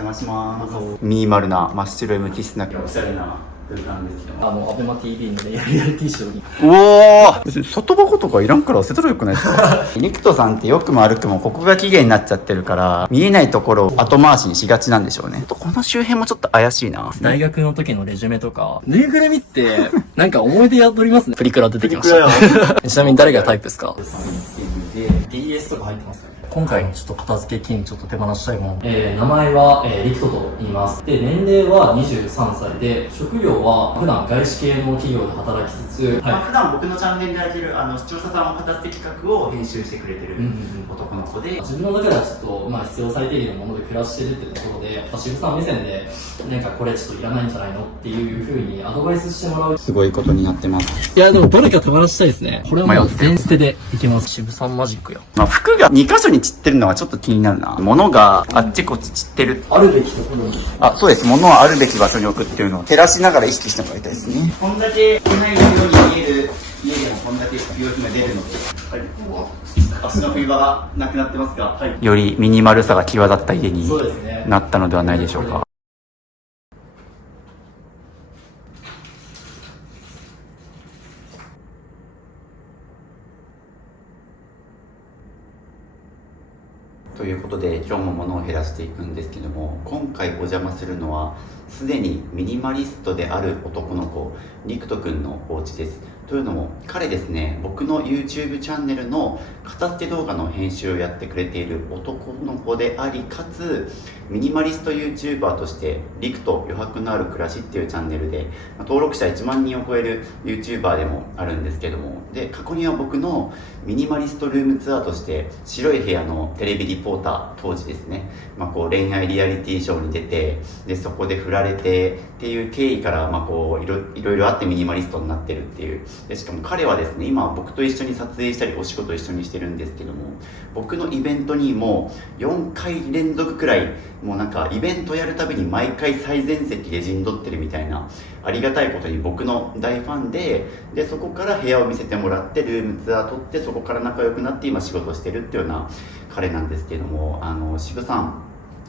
邪魔します。ミニマルな真っ白い無機質なおしゃれな空間ですけどアベマ TV のレアリティショーに。おお、別に外箱とかいらんから捨てたらよくないですかリクトさんってよくも悪くもここが期限になっちゃってるから見えないところを後回しにしがちなんでしょうね。この周辺もちょっと怪しいな。大学の時のレジュメとかぬいぐるみってなんか思い出宿りますね。プリクラ出てきましたちなみに誰がタイプですか？DS とか入ってますかね。今回のちょっと片付け金ちょっと手放したいもん。名前は、リクトと言います。で、年齢は23歳で、職業は普段外資系の企業で働きつつ、普段僕のチャンネルでやってる視聴者さんの片付け企画を編集してくれてる男の子で、自分の中ではちょっと、必要最低限のもので暮らしてるってところで、渋さん目線で、なんかこれちょっといらないんじゃないのっていう風にアドバイスしてもらう。すごいことになってます。いや、でもどれか手放したいですね。これはもう全捨てでいきます。渋さんマジックよ。服が2箇所に散ってるのはちょっと気になるな。物があっちこっち散ってる。あるべきところに。そうです。物はあるべき場所に置くっていうのを照らしながら意識してもらいたいですね。こんだけ少ないように見える家でもこんだけ不要品が出るので、足の冬場がなくなってますが、よりミニマルさが際立った家になったのではないでしょうか。ということで今日も物を減らしていくんですけども、今回お邪魔するのはすでにミニマリストである男の子リクトくんのお家です。というのも彼ですね、僕の YouTube チャンネルの片付け動画の編集をやってくれている男の子であり、かつミニマリスト YouTuber としてリクト余白のある暮らしっていうチャンネルで登録者1万人を超える YouTuber でもあるんですけども、で過去には僕のミニマリストルームツアーとして白い部屋のテレビリポーター当時ですね、恋愛リアリティショーに出て、でそこで振られてっていう経緯からいろいろあってミニマリストになってるっていう。でしかも彼はですね、今僕と一緒に撮影したりお仕事一緒にしてるんですけども、僕のイベントにも4回連続くらいもうなんかイベントやるたびに毎回最前席で陣取ってるみたいな、ありがたいことに僕の大ファンで、そこから部屋を見せてもらってルームツアー取って、そこから仲良くなって今仕事してるっていうような彼なんですけども、渋さん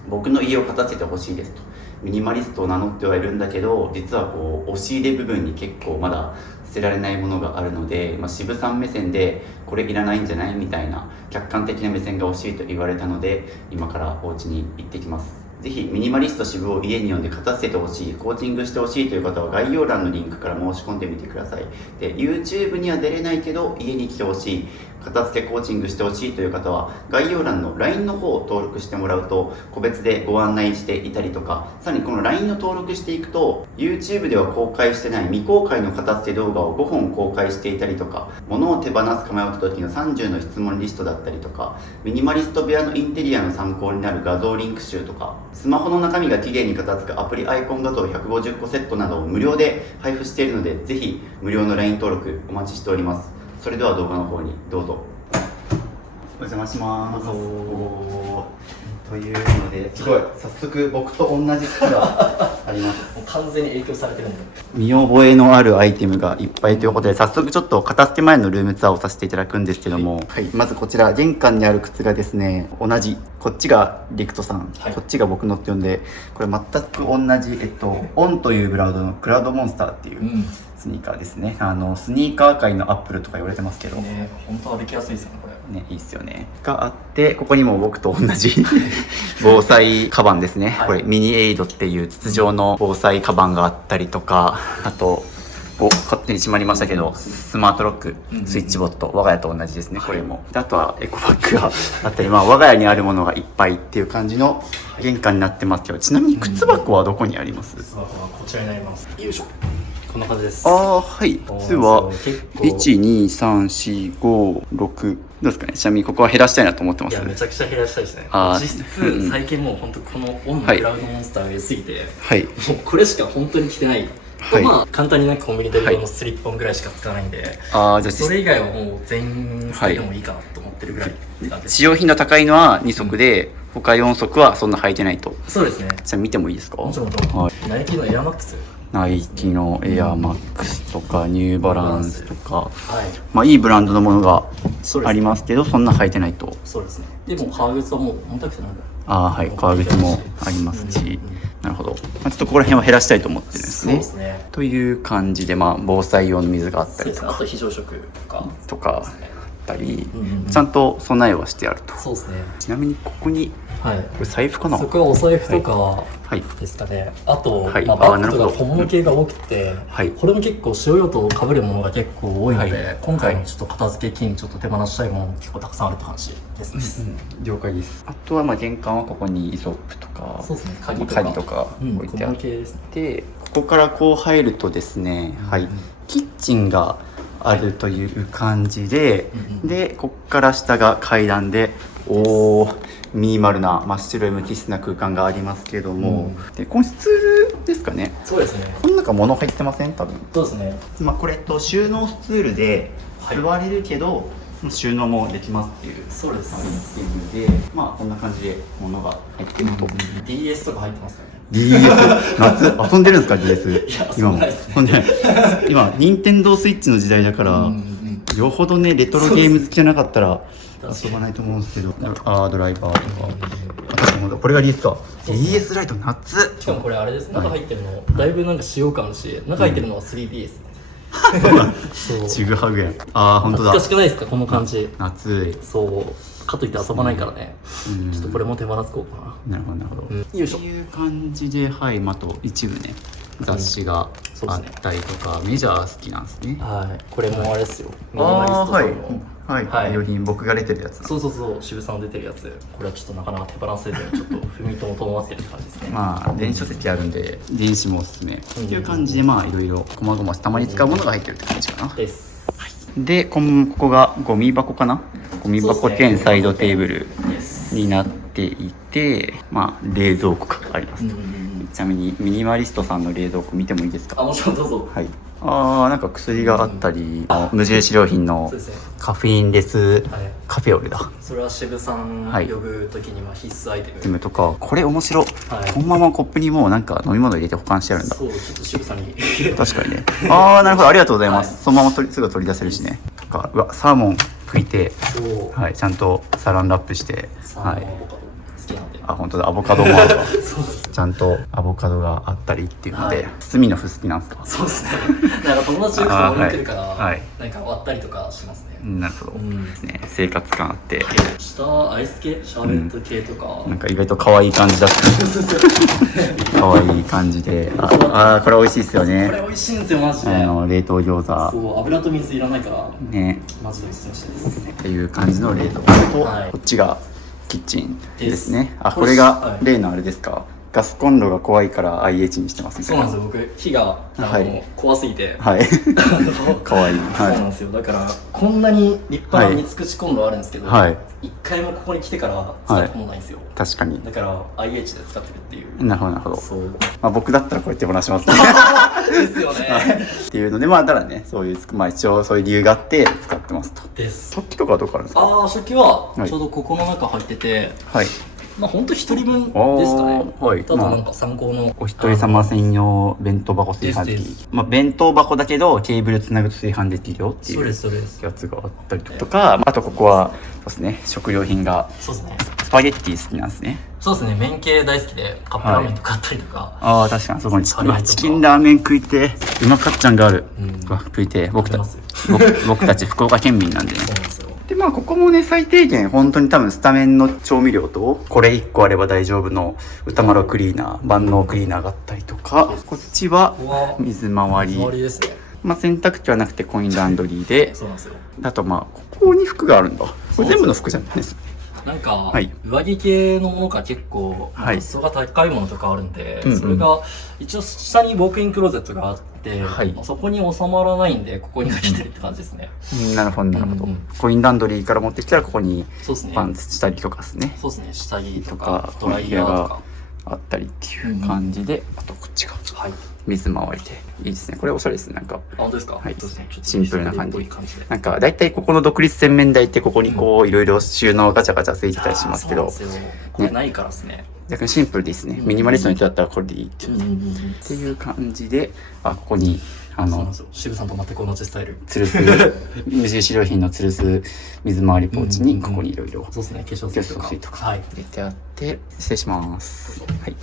僕の家を片付けてほしいですと。ミニマリストを名乗ってはいるんだけど、実は押し入れ部分に結構まだ捨てられないものがあるので、渋さん目線でこれいらないんじゃないみたいな客観的な目線が欲しいと言われたので、今からお家に行ってきます。ぜひミニマリスト渋を家に呼んで片付けてほしい、コーチングしてほしいという方は概要欄のリンクから申し込んでみてください。で YouTube には出れないけど家に来てほしい、片付けコーチングしてほしいという方は概要欄の LINE の方を登録してもらうと個別でご案内していたりとか、さらにこの LINE を登録していくと YouTube では公開してない未公開の片付け動画を5本公開していたりとか、物を手放すか迷った時の30の質問リストだったりとか、ミニマリスト部屋のインテリアの参考になる画像リンク集とか、スマホの中身が綺麗に片付くアプリアイコン画像150個セットなどを無料で配布しているので、ぜひ無料の LINE 登録お待ちしております。それでは動画の方にどうぞ。お邪魔します。というので、すごい早速僕と同じ服がありますもう完全に影響されてるんで、見覚えのあるアイテムがいっぱいということで、早速ちょっと片付け前のルームツアーをさせていただくんですけども、まずこちら玄関にある靴がですね、同じ、こっちがリクトさん、こっちが僕のって呼んで、これ全く同じ、オンというブランドのクラウドモンスターっていうスニーカーですね。スニーカー界のアップルとか言われてますけどね、本当は歩きやすいですよねこれね、いいっすよね。があって、ここにも僕と同じ防災カバンですね。これミニエイドっていう筒状の防災カバンがあったりとか、あと勝手に閉まりましたけど、スマートロック、スイッチボット、我が家と同じですね、これも。あとはエコバッグがあったり、我が家にあるものがいっぱいっていう感じの玄関になってますけど、ちなみに靴箱はどこにあります？靴箱はこちらになります。よいしょ。こんな感じです。はい。靴は1、2、3、4、5、6。どうですかね。ちなみにここは減らしたいなと思ってます。いや、めちゃくちゃ減らしたいですね。実質、最近もう本当このオンのクラウドモンスターが良すぎて、もうこれしか本当に着てない。簡単になんかコンビニで用のスリッポンぐらいしか使わないんで、それ以外はもう全員捨ててもいいかなと思ってるぐらいって感じです。使用頻度高いのは2足で、他4足はそんな履いてないと。そうですね。じゃあ見てもいいですか？もちろん。ナイキのエアマックス。ナイキのエアマックスとかニューバランスとか、はい。まあいいブランドのものがそうですありますけど、そんな履いてないと。そうですね。でも革靴はもう重たくてなんだ。ああ、はい、革靴もありますし、なるほど。まあ、ちょっとここら辺は減らしたいと思ってるんですそうね。ですね。という感じで、まあ防災用の水があったそうですね。ありとか、と非常食とか。あったり、うんうんうんちゃんと備えはしてあると。そうですね。ちなみにここに、はい。これ財布かな？そこはお財布とかはい。ですかね。あと、はいまあ、バッグとなるほどか小物系が多くて、はいこれも結構使用用途被るものが結構多いので、はい今回のちょっと片付け機にちょっと手放したいものも結構たくさんあるって感じですね。了解です。あとはまあ玄関はここにイソップとか、そうですね。鍵とか。鍵とかうん、小物置いてあっ系ですね。て、ここからこう入るとですね、はい、キッチンがあるという感じで、でここから下が階段で、おー、ミニマルな真っ白い無機質な空間がありますけれども、でこのスツールですかね。そうですね。この中物入ってません？多分。そうですね。まあこれ収納スツールで座れるけど、収納もできますっていうそうです。っていうので、まあこんな感じで物が入ってると。DS とか入ってますかね。DS 夏遊んでるんですか DS？ いや今も遊んでないですねほんで今任天堂スイッチの時代だから、よほどねレトロゲーム好きじゃなかったら遊ばないと思うんですけど、ドライバーとか、あとこれが DS か。 DS ライト夏。しかもこれあれです。中入ってるの、だいぶなんか使用感あるし、中入ってるのは 3DS。そう。ちぐはぐやん。ああ本当だ、懐かしくないですかこの感じ。夏い。そう。かといって遊ばないからね。うんちょっとこれも手放すこうかな。なるほどなるほど、よいしょっていう感じで、はい、あと一部ね雑誌があったりとか、メジャー好きなんですね。はい。これもあれですよ。ミニマリストさんの。はい、はい用品僕が出てるやつな。そうそうそう。渋さんの出てるやつ。これはちょっとなかなか手放せずにちょっと踏みとも伴ってる感じですね。まあ電子書籍あるんで電子もおすすめっていう感じで、まあいろいろ細々たまに使うものが入ってるって感じかな。です。でここがゴミ箱かな。ゴミ箱兼サイドテーブルです。になっていて、まあ冷蔵庫がありますと。ちなみにミニマリストさんの冷蔵庫見てもいいですあ、か？もちろんどうぞ。はい。なんか薬があったり、無印良品のそうですね。カフェインレスはい。カフェオレだ。それは渋さんはい呼ぶときには必須アイテム。テムとか、これ面白。はいこのままコップにもうなんか飲み物入れて保管してあるんだ。そう、ちょっと渋さんに。確かにね。なるほど、ありがとうございます。そのまますぐ取り出せるしね。とか、うわ、サーモン拭いて、そう。はい、ちゃんとサランラップして、はい。サーモンアボカド好きなんで。あ、本当だ、アボカドもあるわ。そうです。ちゃんとアボカドがあったりっていうので、はいスミノフ好きなんですか？そうですね。なんか友達よく友達来るから、はいなんか割ったりとかしますね。なるほど。んですね、生活感あって、下、アイス系シャーベット系とか。なんか意外と可愛い感じだった。そうそうそう。可愛い感じで、これ美味しいですよこれね。美味しいんですよ、マジで。冷凍餃子。そう、油と水いらないから、ね。マジでおすすめしたいです。っていう感じの冷凍庫と、はいこっちがキッチンですね。ですこれがはい例のあれですか？ガスコンロが怖いから IH にしてますみたいうな。そなんですよ、僕、火が、はい怖すぎて。はい。可愛い。そうなんはですよ。だから、こんなに立派な三つ口コンロあるんですけど、はい一回もここに来てから使ったことないんですよ。い。確かに。だから、IH で使ってるっていう。なるほどなるほど。そう。まあ僕だったらこうやって手放しますね。ですよね。っていうので、まあただね、そういうまあ一応そういう理由があって使ってますと。です。食器とかはどこあるんですか？食器は、はいちょうどここの中入ってて、はい。まあほんと一人分ですかね。はい。あとなんか参考の。お一人様専用弁当箱炊飯器です。まあ弁当箱だけどケーブルつなぐと炊飯できるよっていうそうです、そうです。やつがあったりとか、あとここはそうですね、食料品がそうですね。スパゲッティ好きなんですね。そうですね、麺系大好きで、カップラーメンとかあったりとか。確かにそこにカレーとかチキンラーメン食いてうまかっちゃんがある、うんうわ食いて僕た食僕たち福岡県民なんでね。そうなんですよ。でまあここもね最低限本当に多分スタメンの調味料とこれ1個あれば大丈夫の歌丸クリーナー万能クリーナーがあったりとか、こっちはここは、水回り、終わりですね。まあ、洗濯機はなくてコインランドリーで、そうなんですよ。あとまあここに服があるんだ。これ全部の服じゃないです。なんか、はい上着系のものが結構、はい質が高いものとかあるんで、うんうんそれが、一応下にウォークインクローゼットがあって、はいそこに収まらないんで、ここにかけてるって感じですね。なるほどなるほど、うんうんコインランドリーから持ってきたらここにそうですね。パンツ下着とかですねそうですね。下着ととかか、ドライヤーとか。あったりっていう感じで、あとこっちがはい。水回りでいいですね。これおしゃれですね。なんかあ、本当ですか？はいそうですね。ちょっとシンプルな感じっぽい感じで。なんか大体ここの独立洗面台ってここにこういろいろ収納ガチャガチャついてたりしますけど、そうなんですよ。これないからですね。逆にシンプルですね。ミニマリストの人だったらこれでいいっていう、っていう感じで、ここに、そうなんですよ。渋さんと全く同じスタイル。つるす、無印良品のつるす水回りポーチに、ここにいろいろ。そうですね、化粧水とか。入れてあって、失礼します。はい。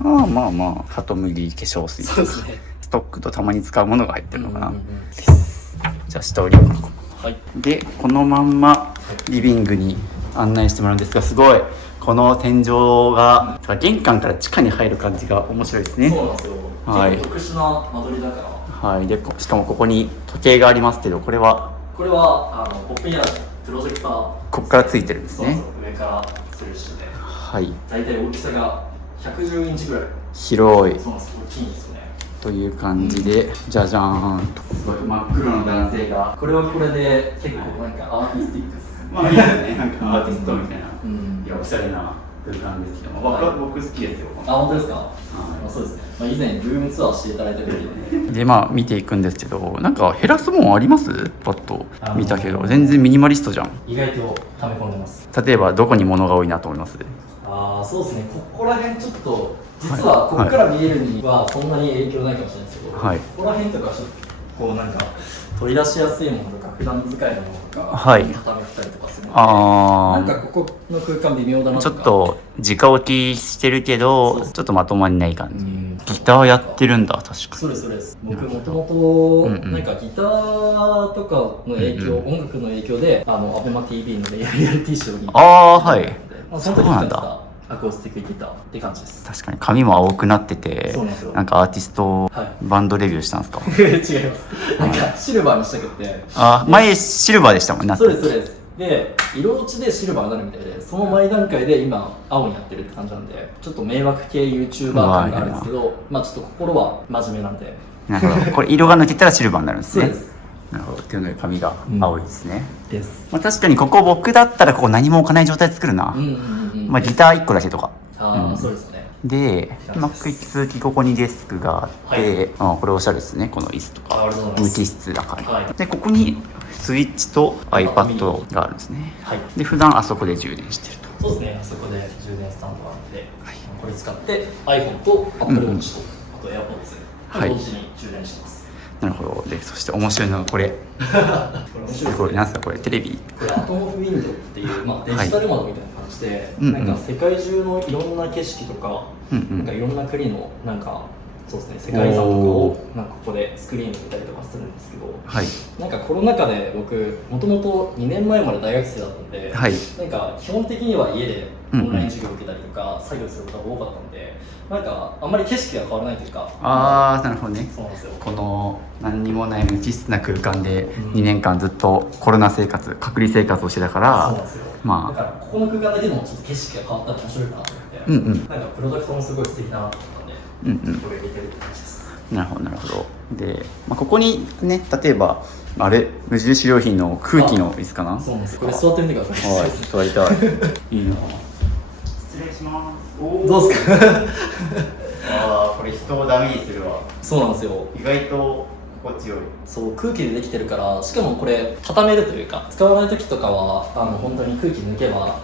まあ、ハトムギ化粧水とか。そうですね。ストックとたまに使うものが入ってるのかな。です。じゃあ、下降りようかな。はい。で、このまんま、リビングに案内してもらうんですが、すごい。この天井が、玄関から地下に入る感じが面白いですね。そうなんですよ。はい。特殊な間取りだから。はい、でしかもここに時計がありますけど、これはポップインアラジンプロジェクター、ここからついてるんですね。そう上から吊るして、はい、大体大きさが110インチぐらい。広い。そうなんです、大きいんですよね。という感じで、じゃじゃーんとすごい真っ黒の男性が、これはこれで結構なんかアーティスティックです。まあいいですね、なんかアーティストみたいな、いやおしゃれな空間ですけども、僕好きですよ。本当ですか？そうですね。以前ルームツアーしていただいた時にで見ていくんですけど、なんか減らすもんあります？パッと見たけど、全然ミニマリストじゃん。意外と溜め込んでます。例えばどこに物が多いなと思います？そうですね。ここら辺ちょっと実はここから見えるにはそんなに影響ないかもしれないですけど、ここら辺とかちょっとこうなんか取り出しやすいものとか普段使いのものとか固めてたりとかするので、なんかここの空間微妙だなとか。ちょっと直置きしてるけど、ちょっとまとまりない感じ。ギターやってるんだ、確かに。そうです。僕もともとなんかギターとかの影響、音楽の影響でABEMA TV のリアリティショーにはい。その時使ったアコースティックギターって感じです。確かに髪も青くなってて、なんかアーティストバンドレビューしたんですか？違います。なんかシルバーにしたくて。前シルバーでしたもんね。そうです。で、色落ちでシルバーになるみたいで、その前段階で今青にやってるって感じなんで、ちょっと迷惑系 YouTuber 感があるんですけど、ちょっと心は真面目なんで。なるほど。これ色が抜けたらシルバーになるんですね。そうです。なるほど。っていうので髪が青いですね。です。確かにここ僕だったらここ何も置かない状態で作るな。ギター1個だけとか。そうですね。で、引き続きここにデスクがあって、これおしゃれですね、この椅子とか。無機質だから。で、ここにスイッチと iPad があるんですね。で、普段あそこで充電してると。そうですね、あそこで充電スタンドがあって、これ使って iPhone と Apple Watch と、あと AirPods 同時に充電します。なるほど。で、そして面白いのがこれ。これ面白い。これなんですか、これテレビ？これアトムウィンドウっていう、デジタル窓みたいな感じで、なんか世界中のいろんな景色とか、なんかいろんな国のなんかそうですね、世界遺産とかをなんかここでスクリーンで見たりとかするんですけど、なんかコロナ禍で僕もともと2年前まで大学生だったんで、なんか基本的には家でオンライン授業を受けたりとか作業することが多かったんで、なんかあんまり景色が変わらないというか。なるほどね。そうなんですよ。この何にもない無機質な空間で2年間ずっとコロナ生活、隔離生活をしてたから、そうなんですよ。だからここの空間だけでもちょっと景色が変わったら面白いかなと思って、なんかプロダクトもすごい素敵だなと思ったんで、これ入れてるって感じです。なるほど。で、ここにね、例えば無印良品の空気の椅子かな。そうなんです。これ座ってみてください。はい、座りたい。いいな。失礼します。どうですか？これ人をダメにするわ。そうなんですよ。意外と心地よい。そう空気でできてるから、しかもこれ固めるというか使わない時とかは本当に空気抜けば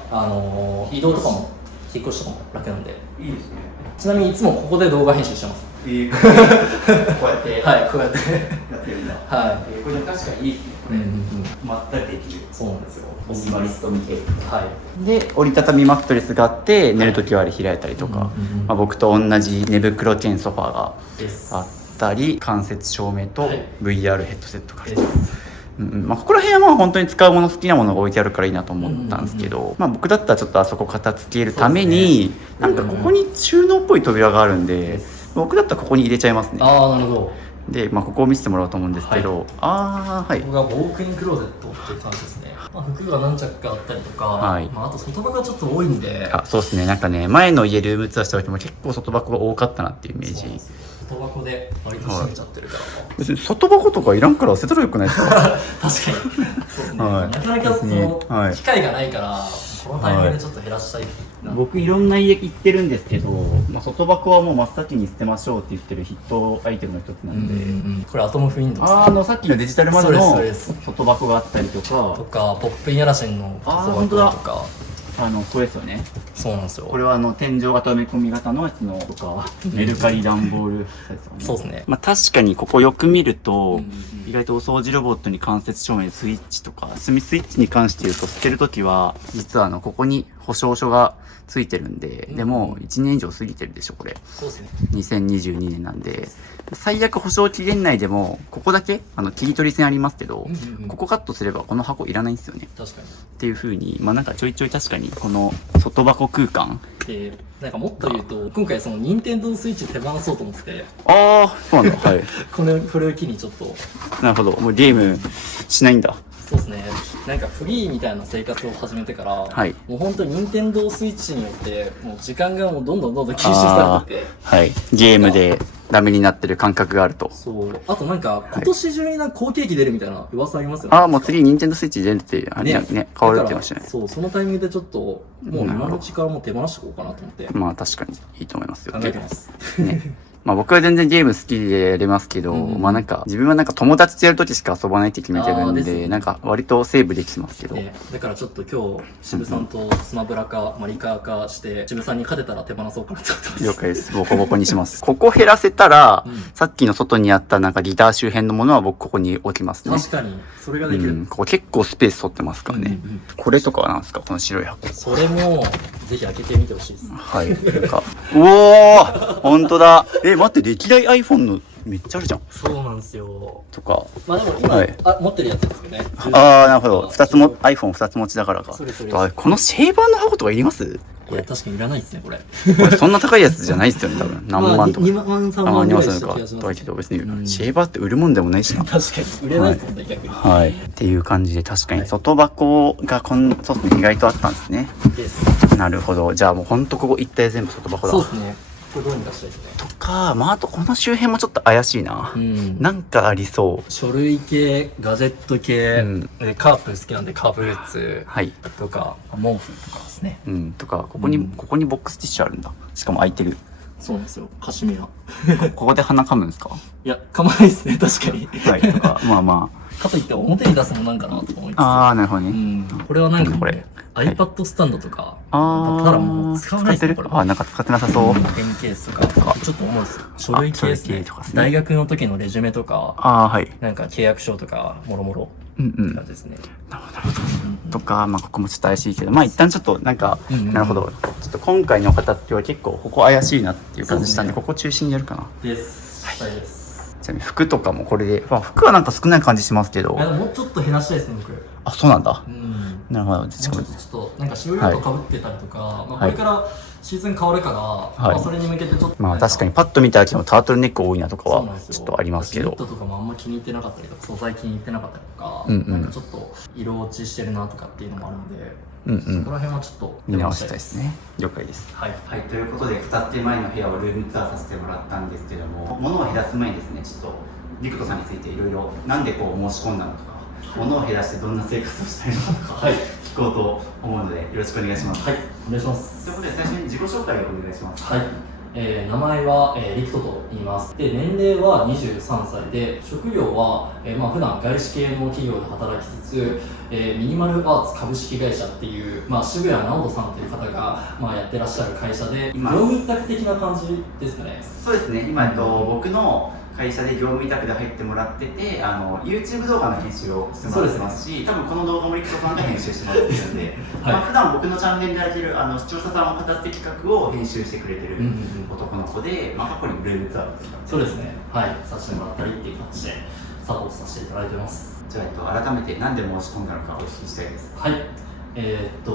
移動とかも引っ越しとかも楽なんでいいですね。ちなみにいつもここで動画編集してます。こうやってこうやってやってるんだ。これ確かにいいですね。まったりできる。そうなんですよ。ミニマリスト向け。で、折りたたみマットレスがあって寝るときはあれ開いたりとか、僕と同じ寝袋兼ソファーがあったり、間接照明と VR ヘッドセットがある。ここら辺は本当に使うもの、好きなものが置いてあるからいいなと思ったんですけど、僕だったらちょっとあそこ片付けるために、なんかここに収納っぽい扉があるんで、僕だったらここに入れちゃいますね。なるほど。で、ここを見せてもらおうと思うんですけど、ここがウォークインクローゼットっていう感じですね。服が何着かあったりとか、あと外箱がちょっと多いんで。そうですね。なんかね、前の家ルームツアーした時も結構外箱が多かったなっていうイメージ。外箱で割と閉めちゃってるから。別に外箱とかいらんから捨てたらよくないですか？確かに。そうですね。なかなかその機会がないから、このタイミングでちょっと減らしたい。僕いろんな家行ってるんですけど、外箱はもう真っ先に捨てましょうって言ってるヒットアイテムの一つなんで、これアトムフィンドです。さっきのデジタルマネの外箱があったりとか、ポップインアラシンの外箱とか、これですよね。そうなんですよ。これは天井型埋め込み型のやつのとか、メルカリ段ボールですよね。そうですね。まあ確かにここよく見ると、意外とお掃除ロボットに間接照明スイッチとか、隅スイッチに関して言うと捨てるときは、実はここに保証書がついてるんで、でも1年以上過ぎてるでしょ、これ。そうですね。2022年なんで、最悪保証期限内でも、ここだけ、切り取り線ありますけど、ここカットすればこの箱いらないんですよね。確かに。っていう風に、まあなんかちょいちょい確かに、この外箱空間。で、なんかもっと言うと、今回その任天堂スイッチ手放そうと思ってて、ああ、そうなんだ。はい。これを機にちょっと、なるほど。もうゲームしないんだ。そうですね。なんかフリーみたいな生活を始めてから、はいもう本当に任天堂スイッチによって、もう時間がもうどんどん吸収されてて、はい。ゲームでダメになってる感覚があると。そう。あとなんか、今年中に好景気出るみたいな噂ありますよね。ああ、もう次、ニンテンドースイッチ出るって、あれね、変わるって言いましたね。そう、そのタイミングでちょっと、もう今のうちからもう手放しておこうかなと思ってまあ確かにいいと思いますよ。考えてます。ね。まあ僕は全然ゲーム好きでやれますけど、まあなんか、自分はなんか友達とやるときしか遊ばないって決めてるんで、ですねなんか割とセーブできてますけど。ね、だからちょっと今日、渋さんとスマブラかマリカーかして、渋さんに勝てたら手放そうかなと思ってます。了解です。ボコボコにします。ここ減らせたら、さっきの外にあったなんかギター周辺のものは僕ここに置きますね。確かに、それができる。ここ結構スペース取ってますからね。これとかはなんですかこの白い箱。それも、ぜひ開けてみてほしいです。はい。なんか、うおーほんとだ。待って、歴代 iPhone のめっちゃあるじゃん。そうなんですよ。とか。まあでも今、はい持ってるやつですよね。あー、なるほど。iPhone 二つ持ちだからか。それこのシェーバーの箱とかいりますこれ確かにいらないですね、これ。これそんな高いやつじゃないっすよね、多分。何万とか。 2万、3万ぐらいしたか。気がしますね。とはけど別に、シェーバーって売るもんでもないしな。確かに、売れないですもんね、逆に。はい。っていう感じで確かに外箱が外に意外とあったんですね。です。なるほど。じゃあもうほんとここ一体全部外箱だ。そうですね。これどうにかしたいですね。とか、まああとこの周辺もちょっと怪しいな。なんかありそう。書類系、ガジェット系、カープ好きなんでカープグッズはい。とか、毛布とかですね。とか、ここにボックスティッシュあるんだ。しかも開いてる。そうなんですよ。カシミヤ。ここで鼻噛むんですか？いや、構わないですね、確かに。はい。とか、まあまかといって表に出すもなんかなと思いつつ。あ。あー、なるほどね。これはなんかこれ iPad スタンドとか、あー。ただもう使わないですね、これ。あ、なんか使ってなさそう。ペンケースとか、ちょっと思うんですよ。書類系ですね書類系とかです。ね大学の時のレジュメとか、ああ、はい。なんか契約書とか、もろもろ。感じですね。なるほど。とか、まあここもちょっと怪しいけど、まあ一旦ちょっとなんか、なるほど。ちょっと今回の片付けは結構ここ怪しいなっていう感じしたんで、ここ中心にやるかな。です。はい。です。ちなみに服とかもこれで、まあ服はなんか少ない感じしますけど。いや、もうちょっと減らしたいですね、僕。あ、そうなんだ。なるほど。もうちょっと、なんか使用量と被ってたりとか、まあこれからシーズン変わるから、まあそれに向けてちょっと。まあ確かにパッと見たらタートルネック多いなとかはちょっとありますけど。シルエットとかもあんま気に入ってなかったりとか、素材気に入ってなかったりとか、なんかちょっと色落ちしてるなとかっていうのもあるので、そこら辺はちょっと見直したいですね。了解です。はい。はい、ということで片付け前の部屋をルームツアーさせてもらったんですけども、物を減らす前にですね、ちょっとリクトさんについていろいろなんでこう申し込んだのとか、物を減らしてどんな生活をしたいのかとか、聞こうと思うのでよろしくお願いします。はい、お願いします。ということで最初に自己紹介をお願いします。はい。名前は、リクトと言います。で、年齢は23歳で、職業は、まあ普段外資系の企業で働きつつ、ミニマルアーツ株式会社っていう、まあ渋谷直人さんという方が、まあやってらっしゃる会社で、業務委託的な感じですかね。そうですね、今、僕の会社で業務委託で入ってもらってて、YouTube 動画の編集をしてもらってますし、多分この動画もリクトさんが編集してもらってるんで、まあ普段僕のチャンネルでやってる視聴者さんを片付け企画を編集してくれてる男の子で、まあ過去にルームツアーですか。そうですね、はい、させてもらったりっていう形でサポートさせていただいてます。じゃあ改めて何で申し込んだのかお聞きしたいです。はい。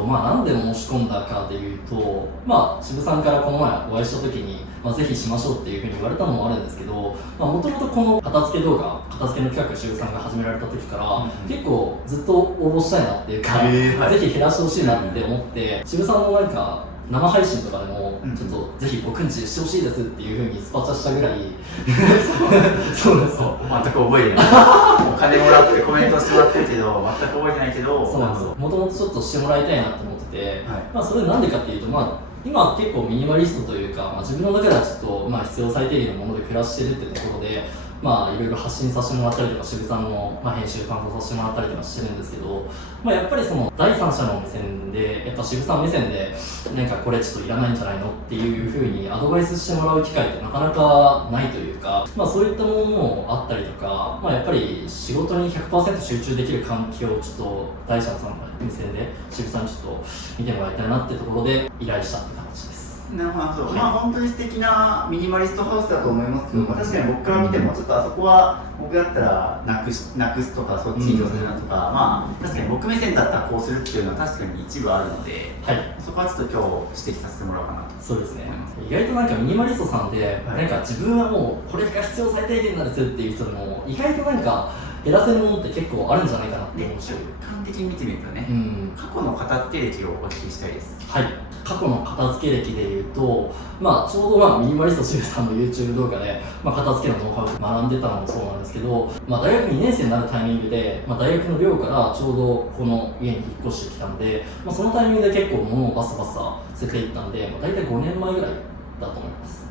まあなんで申し込んだかというと、まあ渋さんからこの前お会いした時に、まあぜひしましょうっていうふうに言われたのもあるんですけど、まあもともとこの片付け動画、片付けの企画渋さんが始められた時から、結構ずっと応募したいなっていうか、ぜひ減らしてほしいなって思って、渋さんのなんか生配信とかでも、ちょっとぜひ僕んちしてほしいですっていうふうにスパチャしたぐらいそうです。全く覚えてないお金もらってコメントしてもらってるけど全く覚えてないけど、そうなんですよ。もともとちょっとしてもらいたいなと思ってて、まあそれなんでかっていうと、まあ今結構ミニマリストというか、まあ、自分の中ではちょっと、まあ、必要最低限のもので暮らしてるってところで、まあいろいろ発信させてもらったりとか、渋さんの、まあ、編集担当させてもらったりとかしてるんですけど、まあやっぱりその第三者の目線で、やっぱ渋さん目線で、なんかこれちょっといらないんじゃないのっていうふうにアドバイスしてもらう機会ってなかなかないというか、まあそういったものもあったりとか、まあやっぱり仕事に 100% 集中できる環境をちょっと第三者の目線で渋さんにちょっと見てもらいたいなってところで依頼したって形です。なるほど、まあ本当に素敵なミニマリストハウスだと思いますけど、確かに僕から見てもちょっとあそこは僕だったらなくすとかそっちに移動するなとか、まあ確かに僕目線だったらこうするっていうのは確かに一部あるので、はい、そこはちょっと今日指摘させてもらおうかなと。そうですね。意外となんかミニマリストさんで、なんか自分はもうこれが必要最低限なんですっていう人でも意外となんか減らせるものって結構あるんじゃないかなって思うし、客観的に見てみるとね、過去の片付け歴をお聞きしたいです。はい、過去の片付け歴でいうと、まあ、ちょうどまあミニマリストシュウさんの YouTube 動画で、まあ、片付けのノウハウを学んでたのもそうなんですけど、まあ、大学2年生になるタイミングで、まあ、大学の寮からちょうどこの家に引っ越してきたんで、まあ、そのタイミングで結構物をバサバサ捨てていったんで、まあ、大体5年前ぐらいだと思います。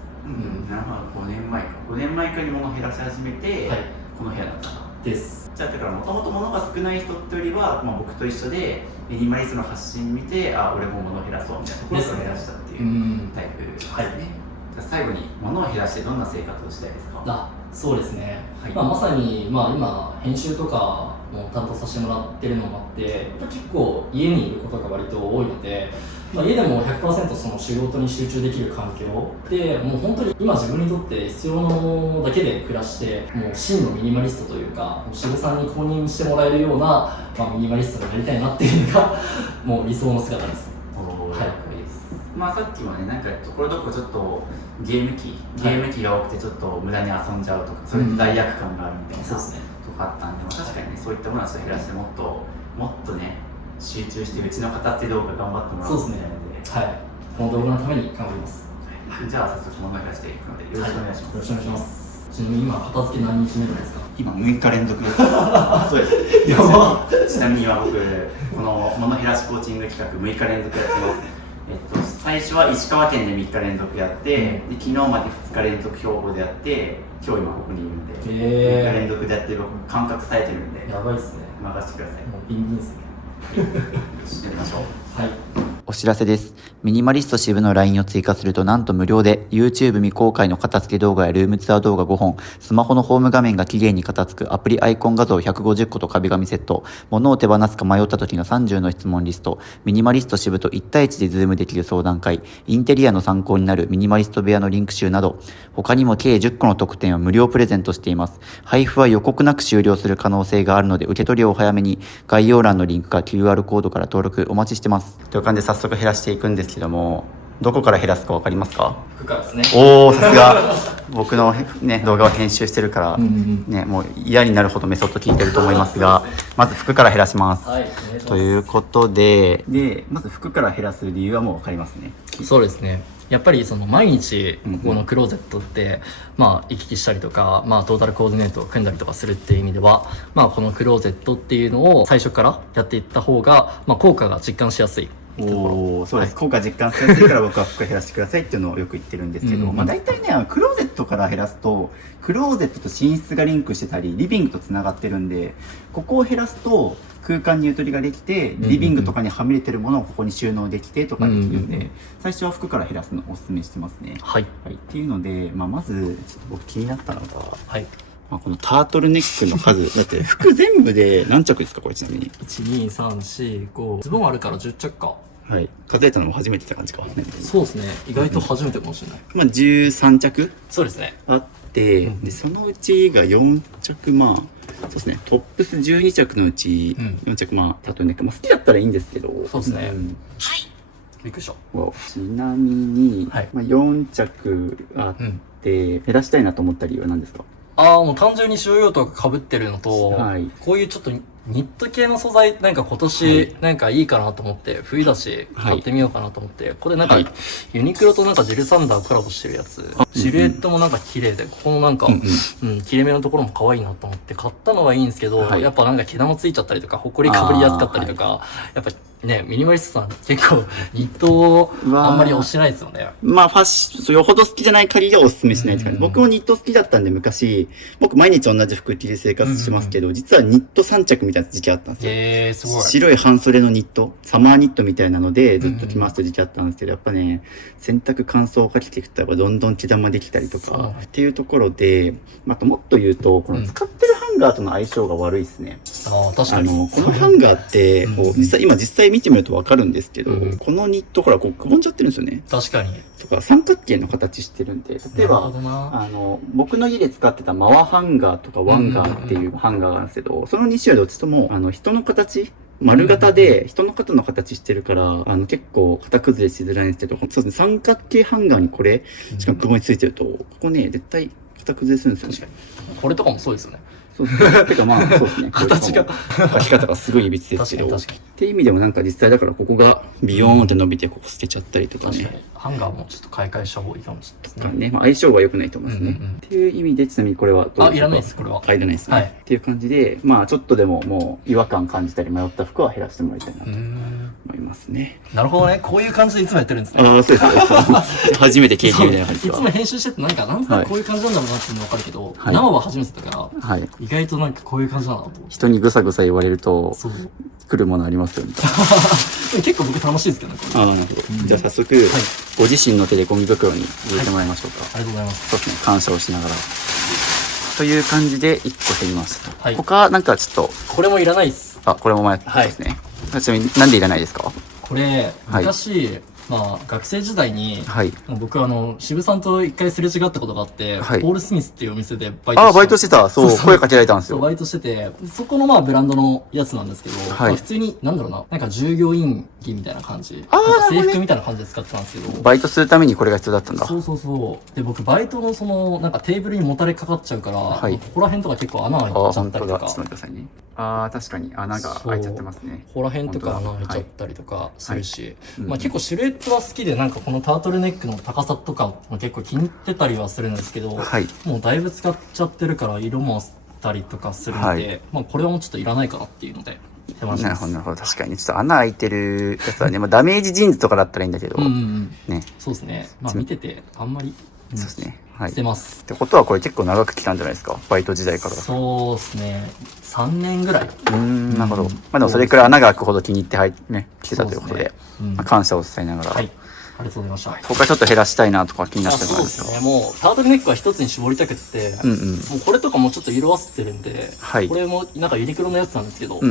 なるほど、5年前か。5年前からに物を減らし始めて、はい、この部屋だったな。です。じゃあだからもともと物が少ない人ってよりは、まあ、僕と一緒でミニマリストの発信見て、あ、俺も物を減らそうみたいなところから減らしたっていうタイプですね。はい、じゃあ最後に物を減らしてどんな生活をしたいですか？そうですね、はい、まあ、まさに、まあ、今編集とかも担当させてもらってるのもあって、結構家にいることが割と多いので、まあ、家でも 100% その仕事に集中できる環境で、もう本当に今自分にとって必要なものだけで暮らして、もう真のミニマリストというか、渋さんに公認してもらえるような、まあ、ミニマリストになりたいなっていうのがもう理想の姿です。はい、まあさっきもね、なんかところどころちょっとゲーム機が多くてちょっと無駄に遊んじゃうとか、そういう罪悪感があるみたいなとかあったんで、確かにね、そういったものはちょっと減らしてもっとね、集中してうちの片付け動画頑張ってもらおうみたいなので、はい、この動画のために頑張ります。じゃあ早速物を減らしていくのでよろしくお願いします。よろしくお願いします。ちなみに今片付け何日目ぐらいですか？今6日連続です。そうです。やば。ちなみに今僕この物減らしコーチング企画6日連続やってます。最初は石川県で3日連続やって、で昨日まで2日連続兵庫でやって、今日今ここにいるんで、3日連続でやって僕感覚されてるんで、やばいっすね。任せてください。もうビンビンっすね。よし、やりましょう。はい。お知らせです。ミニマリスト支部の LINE を追加するとなんと無料で YouTube 未公開の片付け動画やルームツアー動画5本、スマホのホーム画面が綺麗に片付くアプリアイコン画像150個と壁紙セット、物を手放すか迷った時の30の質問リスト、ミニマリスト支部と1対1でズームできる相談会、インテリアの参考になるミニマリスト部屋のリンク集など、他にも計10個の特典を無料プレゼントしています。配布は予告なく終了する可能性があるので受け取りをお早めに。概要欄のリンクか QR コードから登録お待ちしてます。という感じで早速減らしていくんですけども、どこから減らすか分かりますか？服からですね。おー、さすが。僕の、ね、動画を編集してるから、ね、もう嫌になるほどメソッド聞いてると思いますが、まず服から減らします。はい、ということで、まず服から減らす理由はもう分かりますね。そうですね。やっぱりその毎日ここのクローゼットってまあ行き来したりとか、まあトータルコーディネートを組んだりとかするっていう意味では、まあこのクローゼットっていうのを最初からやっていった方が、まあ効果が実感しやすい。おー、そうです、効果実感しやすいから僕は服減らしてくださいっていうのをよく言ってるんですけど、まあ大体ね、クローゼットから減らすと、クローゼットと寝室がリンクしてたりリビングとつながってるんで、ここを減らすと空間にゆとりができて、リビングとかにはみ出てるものをここに収納できてとかできるんで、最初は服から減らすのをおすすめしてますね。はい、はい、っていうので、まあ、まずちょっと僕気になったのが、はい、まあ、このタートルネックの数だって服全部で何着ですかこれ？ちなみに12345ズボンあるから10着か。はい、数えたのも初めてって感じか。そうですね、意外と初めてかもしれない。まあ13着そうですねあって、でそのうちが4着、まあそうですね、トップス12着のうち4着、まあタートルネック、まあ好きだったらいいんですけど、そうですね、はい、びっくりした。ちなみに、まあ、4着あって、減らしたいなと思った理由は何ですか？もう単純に使用用途が被ってるのと、はい、こういうちょっとニット系の素材なんか今年なんかいいかなと思って、冬だし買ってみようかなと思って、これなんかユニクロとなんかジルサンダーコラボしてるやつ、シルエットもなんか綺麗で、ここのなんか切れ目のところも可愛いなと思って買ったのはいいんですけど、やっぱなんか毛玉ついちゃったりとか、ほこりかぶりやすかったりとか、やっぱね、ミニマリストさん結構ニットをあんまり推してないですよね。まあファッション、よほど好きじゃない限りはお勧めしないって感じ。僕もニット好きだったんで昔、僕毎日同じ服着て生活しますけど、実はニット3着みたいな時期あったんですよ。すごい。白い半袖のニット、サマーニットみたいなのでずっと着回した時期あったんですけど、やっぱね、洗濯乾燥をかけていくとやっぱどんどん毛玉できたりとか、っていうところで、あともっと言うと、この使ってるハンガーとの相性が悪いですね。ああ、確かに。このハンガーって、こう実際見てみるとわかるんですけど、このニットほら、こうくぼんじゃってるんですよね。確かに。とか、三角形の形してるんで、例えば、僕の家で使ってたマワハンガーとかワンガーっていうハンガーがあるんですけど、その2種類どっちとも、人の形、丸型で人の肩の形してるから、結構型崩れしづらいんですけど、そうですね、三角形ハンガーにこれ、しかもくぼについてると、ここね、絶対型崩れするんですよね。確かに。これとかもそうですよね。そうですね。てかまあ、そうですね。形が。書き方がすごいいびつですけど。っていう意味でもなんか実際だからここがビヨーンって伸びてここ捨てちゃったりとかね。確かに。ハンガーもちょっと買い替えした方がいいかもしれないですね。まあ相性は良くないと思いますね。っていう意味で、ちなみにこれはどうですか？いらないです、これは。いらないですね。はい。っていう感じで、まあちょっとでももう違和感感じたり迷った服は減らしてもらいたいなと思いますね。なるほどね。こういう感じでいつもやってるんですね。ああ、そうです。初めて経験みたいな感じ。いつも編集しててなんかこういう感じなんだろうなっていうの分かるけど、生は初めてだから、意外となんかこういう感じだなと。人にぐさぐさ言われると、来るものありますよみたいな。結構僕楽しいですけどね、これ。なるほど。じゃあ早速、ご自身の手でゴミ袋に入れてもらいましょうか。ありがとうございます。そうですね、感謝をしながら。という感じで1個減りました。他、なんかちょっと。これもいらないです。これも迷ってですね。ちなみになんでいらないですか？これ、昔、まあ、学生時代に、僕渋さんと一回すれ違ったことがあって、ポール・スミスっていうお店でバイトしてた。バイトしてた。そう、声かけられたんですよ。バイトしてて、そこのまあブランドのやつなんですけど、普通に、なんだろうな、なんか従業員着みたいな感じ。制服みたいな感じで使ってたんですけど。バイトするためにこれが必要だったんだ。そう。で、僕バイトのなんかテーブルにもたれかかっちゃうから、ここら辺とか結構穴開いちゃったりとか。ちょっと待ってくださいね。確かに穴が開いちゃってますね。ここら辺とか穴開いちゃったりとかするし、まあ結構シルエットは好きで、なんかこのタートルネックの高さとかも結構気に入ってたりはするんですけど、もうだいぶ使っちゃってるから色もあったりとかするんで、まあこれはもうちょっといらないかなっていうので手放します。なるほど。確かにちょっと穴開いてるやつはね、まあダメージジーンズとかだったらいいんだけど、ね。そうですね。まあ見ててあんまり。そうですね。捨てます。ってことはこれ結構長く来たんじゃないですか？バイト時代から。そうですね。3年ぐらい。なるほど。まあでもそれくらい穴が開くほど気に入って来てたということで、感謝を伝えながら。はい。ありがとうございました。他ちょっと減らしたいなとか気になっちゃったんですよ。そうですね。もうタートルネックは一つに絞りたくって、もうこれとかもちょっと色あせてるんで、これもなんかユニクロのやつなんですけど、ちょ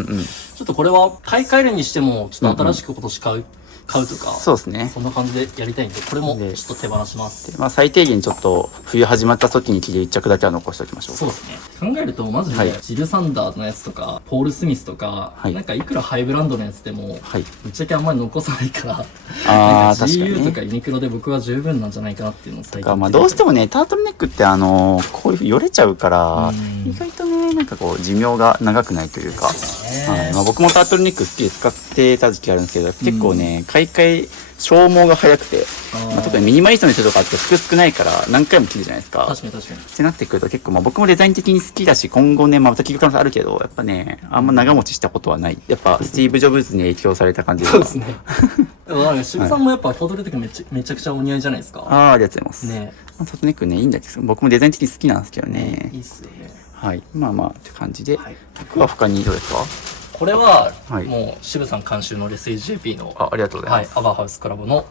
っとこれは買い替えるにしてもちょっと新しく今年買うとか、そうですね。そんな感じでやりたいんで、これもちょっと手放します。まあ最低限ちょっと冬始まった時に着る1着だけは残しておきましょう。そうですね。考えるとマジでジル・サンダーのやつとか、ポール・スミスとか、なんかいくらハイブランドのやつでも、ぶっちゃけあんまり残さないから、なんか GU とかユニクロで僕は十分なんじゃないかなっていうのを最近。まあどうしてもね、タートルネックってこういうよれちゃうから、意外とね、なんかこう寿命が長くないというか、まあ僕もタートルネック好きで使ってた時期あるんですけど、結構ね、買い替え消耗が早くて、特にミニマリストの人とかって服少ないから何回も着るじゃないですか。確かに。ってなってくると結構僕もデザイン的に好きだし、今後ね、また着る可能性あるけど、やっぱね、あんま長持ちしたことはない。やっぱスティーブ・ジョブズに影響された感じで。そうですね。渋さんもやっぱタートルネックめちゃくちゃお似合いじゃないですか。ありがとうございます。ね。タートルネックね、いいんだけど、僕もデザイン的に好きなんですけどね。いいっすよね。はい。まあって感じで。服は他にどうですか？これは、もう渋さん監修のレス JP の、ありがとうございます。アバーハウスコラボの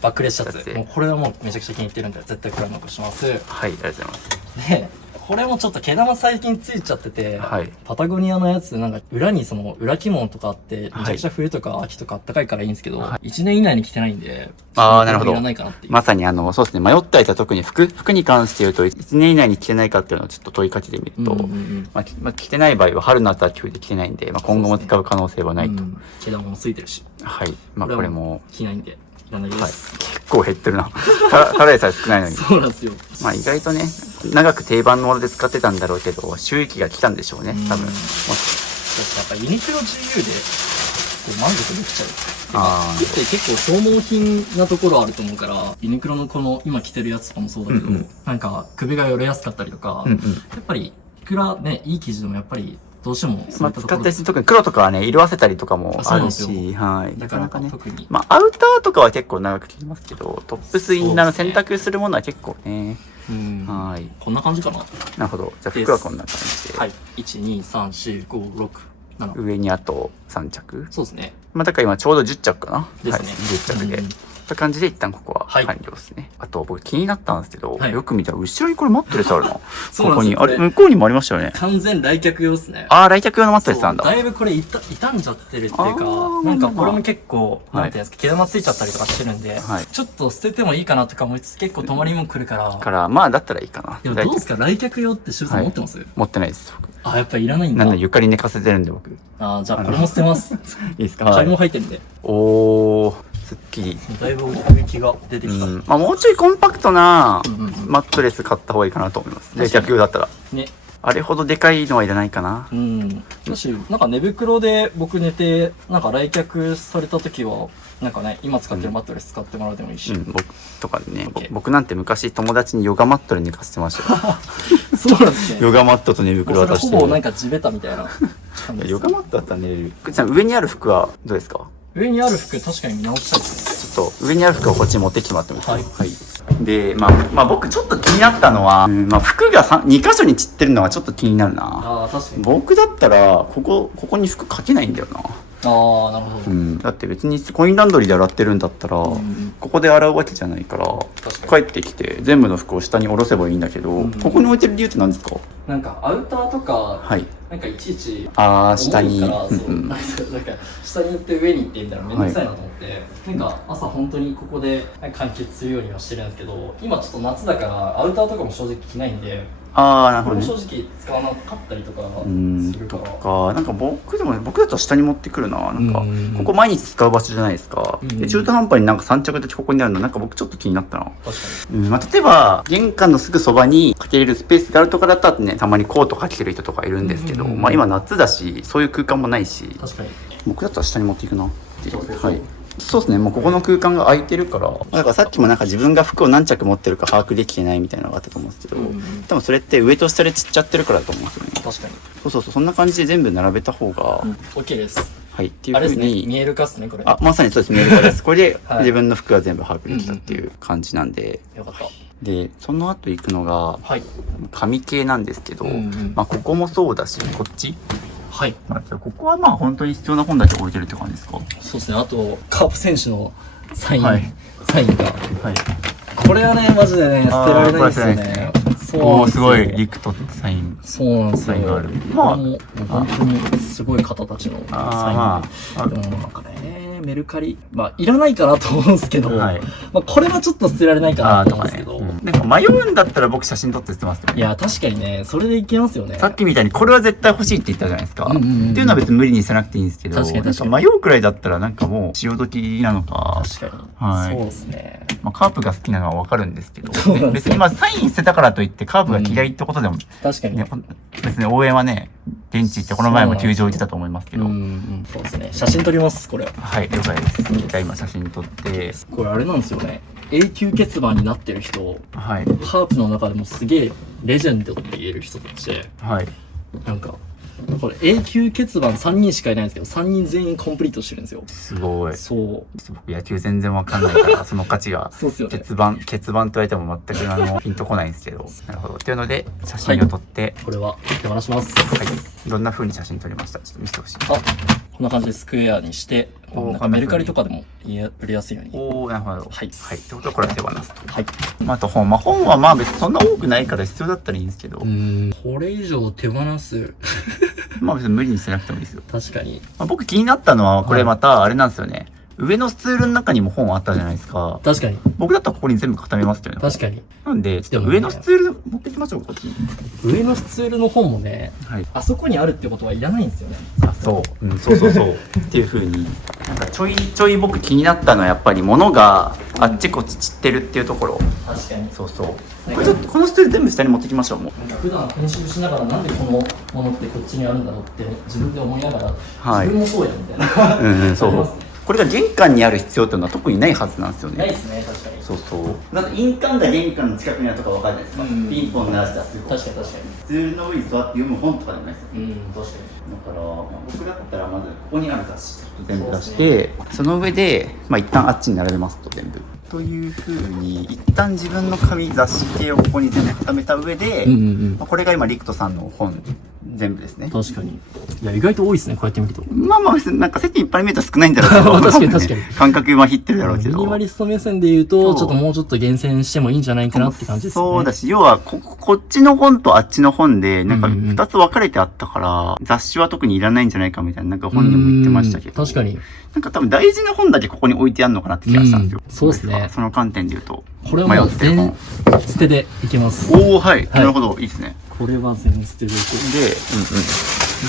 バックレスシャツ。もうこれはもうめちゃくちゃ気に入ってるんで、絶対これは残します。はい、ありがとうございます。で、これもちょっと毛玉最近ついちゃってて、パタゴニアのやつ、なんか裏に裏起毛とかあって、めちゃくちゃ冬とか秋とかあったかいからいいんですけど、1年以内に着てないんで、なるほど。いらないかなっていう。まさにそうですね、迷ったりした特に服に関して言うと、1年以内に着てないかっていうのをちょっと問いかけてみると、着てない場合は春夏秋冬で着てないんで、今後も使う可能性はないと。毛玉もついてるし。はい。これも。着ないんで。いらないです。結構減ってるな。ただでさえ少ないのに。そうなんですよ。意外とね、長く定番のもので使ってたんだろうけど、収益が来たんでしょうね、多分。やっぱユニクロ GU で満足できちゃう。って結構消耗品なところあると思うから、ユニクロのこの今着てるやつとかもそうだけど、なんか首がよれやすかったりとか、やっぱりいくらね、いい生地でもやっぱりどうしてもそういったところ使ったりする、特に黒とかはね、色あせたりとかもあるそうなんし、はい。だからなかなかね。特に。まあ、アウターとかは結構長く着ますけど、トップスインナーの選択するものは結構ね。はい。こんな感じかな。なるほど。じゃあ服はこんな感じで。はい。1、2、3、4、5、6、7。上にあと3着。そうですね。まあ、だから今ちょうど10着かな。ですね。はい、10着で。という感じで一旦ここは完了ですね。あと僕気になったんですけど、よく見たら後ろにこれマットレスあるな。ここに。あれ、向こうにもありましたよね。完全来客用ですね。ああ、来客用のマットレスなんだ。だいぶこれ傷んじゃってるっていうか、なんかこれも結構、なんていうんですか、毛玉ついちゃったりとかしてるんで、ちょっと捨ててもいいかなとか思いつつ結構泊まりも来るから。まあだったらいいかな。でもどうですか、来客用ってシュウさん持ってます？持ってないです。あ、やっぱいらないんだ。なんで床に寝かせてるんで僕。あ、じゃあこれも捨てます。いいですか？カビも入ってるんで。おー。すっきり。だいぶ奥行きが出てきた。まあもうちょいコンパクトなマットレス買った方がいいかなと思います。で、逆用だったら。ね。あれほどでかいのはいらないかな。だし、なんか寝袋で僕寝て、なんか来客された時は、なんかね、今使ってるマットレス使ってもらうでもいいし。僕とかね、僕なんて昔友達にヨガマットで寝かせてましたよ。そうなんですね。ヨガマットと寝袋渡して。ほぼなんか地べたみたいな。ヨガマットだったら寝れる。上にある服はどうですか？上にある服確かに見直したいですね。ちょっと上にある服をこっちに持ってきてもらってもいいですか？はい。で、まあ僕ちょっと気になったのは、まあ服が2箇所に散ってるのはちょっと気になるな。ああ、確かに。僕だったら、ここに服かけないんだよな。ああ、なるほど。だって別にコインランドリーで洗ってるんだったら、ここで洗うわけじゃないから、帰ってきて全部の服を下に下ろせばいいんだけど、ここに置いてる理由って何ですか？なんかアウターとか、なんかいちいち下になんか下に行って上に行ってみたいなめんどくさいなと思って、なんか朝本当にここで完結するようにはしてるんですけど、今ちょっと夏だからアウターとかも正直着ないんで、なるほどね。正直使わなかったりとかするから。なんか僕だと下に持ってくるな。なんかここ毎日使う場所じゃないですか。で中途半端になんか3着だけここにあるのなんか僕ちょっと気になったな。確かに。まあ例えば玄関のすぐそばにかけれるスペースがあるとかだったらね、たまにコートかけてる人とかいるんですけど、まあ今夏だしそういう空間もないし、確かに僕だったら下に持っていくなっていう。はい。そうですね、もうここの空間が空いてるから、だからさっきもなんか自分が服を何着持ってるか把握できてないみたいなのがあったと思うんですけど、多分それって上と下で散っちゃってるからだと思うんですよね。確かに。そう、そんな感じで全部並べた方が、OK です。はい、っていう風に。見える化ですね、これ。まさにそうです、見える化です。これで自分の服が全部把握できたっていう感じなんで。よかった。で、その後行くのが、紙系なんですけど、まあここもそうだし、こっちはい。ここはまあ本当に必要な本だけ置いてるって感じですか？そうですね。あと、カープ選手のサインが。はい。これはね、マジでね、捨てられないですよね。すごい、リクトってサイン。そうなんですよ。がある。まあ、本当にすごい方たちのサインで。でもなんかね、メルカリ、まあ、いらないかなと思うんですけど、まあ、これはちょっと捨てられないかなと思うんですけど。なんか迷うんだったら僕写真撮って捨てますよ。いや、確かにね、それでいけますよね。さっきみたいにこれは絶対欲しいって言ったじゃないですか。っていうのは別に無理にせなくていいんですけど、なんか迷うくらいだったらなんかもう潮時なのか。確かに。そうですね。まあ、カープが好きなのはわかるんですけど、別にまあサイン捨てたからといってカープが嫌いってことでも、確かに。別に応援はね、現地行ってこの前も球場行ってたと思いますけど。そうですね。写真撮ります、これ。はい、了解です。じゃあ今写真撮って。これあれなんですよね。永久欠番になってる人、ハープの中でもすげえレジェンドって言える人たちで、なんか、これ永久欠番3人しかいないんですけど、3人全員コンプリートしてるんですよ。すごい。そう。僕野球全然わかんないから、その価値が。そうっすよね。欠番と言われても全くピンとこないんですけど。なるほど。っていうので、写真を撮って。これは手放します。はい。いろんな風に写真撮りました。ちょっと見せてほしい。こんな感じでスクエアにして、なんかメルカリとかでも売りやすいように。なるほど。はい。はい。ってことはこれは手放すと。はい。あと本はまあ別にそんな多くないから必要だったらいいんですけど。これ以上手放す。まあ別に無理にしなくてもいいですよ。確かに。僕気になったのは、これまたあれなんですよね。上のスツールの中にも本あったじゃないですか。確かに。僕だったらここに全部固めますけどね。確かに。なんで、ちょっと上のスツール持ってきましょう、こっちに。上のスツールの本もね、あそこにあるってことはいらないんですよね。そう。そう。っていう風に。なんかちょい僕気になったのはやっぱり物があっちこっち散ってるっていうところ。確かに。そう。これちょっとこのスツール全部下に持ってきましょう、もう。普段編集しながらなんでこのものってこっちにあるんだろうって自分で思いながら、自分もそうやみたいな。そう。これが玄関にある必要っていうのは特にないはずなんですよね。ないですね、確かに。そうそうだって印鑑が玄関の近くにあるとか分かるじゃないですか、うんピンポン鳴らしたらすぐ確かに確かツールの上に座って読む本とかでもないですよ、に。うん、確かだから、僕だったらまずここにある雑誌全部出して、その上で、一旦あっちに並べますと全部というふうに一旦自分の紙雑誌系をここに全部固めた上で、に。うんうんうん。これが今リクトさんの本全部ですね。確かに。いや、意外と多いですね、こうやって見ると。なんか世間いっぱい見ると少ないんだろうけど確かに確かに感覚まひってるだろうけど、ミニマリスト目線で言うと、ちょっともうちょっと厳選してもいいんじゃないかなって感じですね。そうだし、要はこっちの本とあっちの本でなんかうんうん2つ分かれてあったから、雑誌は特にいらないんじゃないかみたいな、なんか本人も言ってましたけど、確かに。なんか多分大事な本だけここに置いてあるのかなって気がしたんですよ。そうですね。その観点で言うとこれはもう全捨てでいきます。おお、はい、なるほど、いいですね。これは全捨てでいく。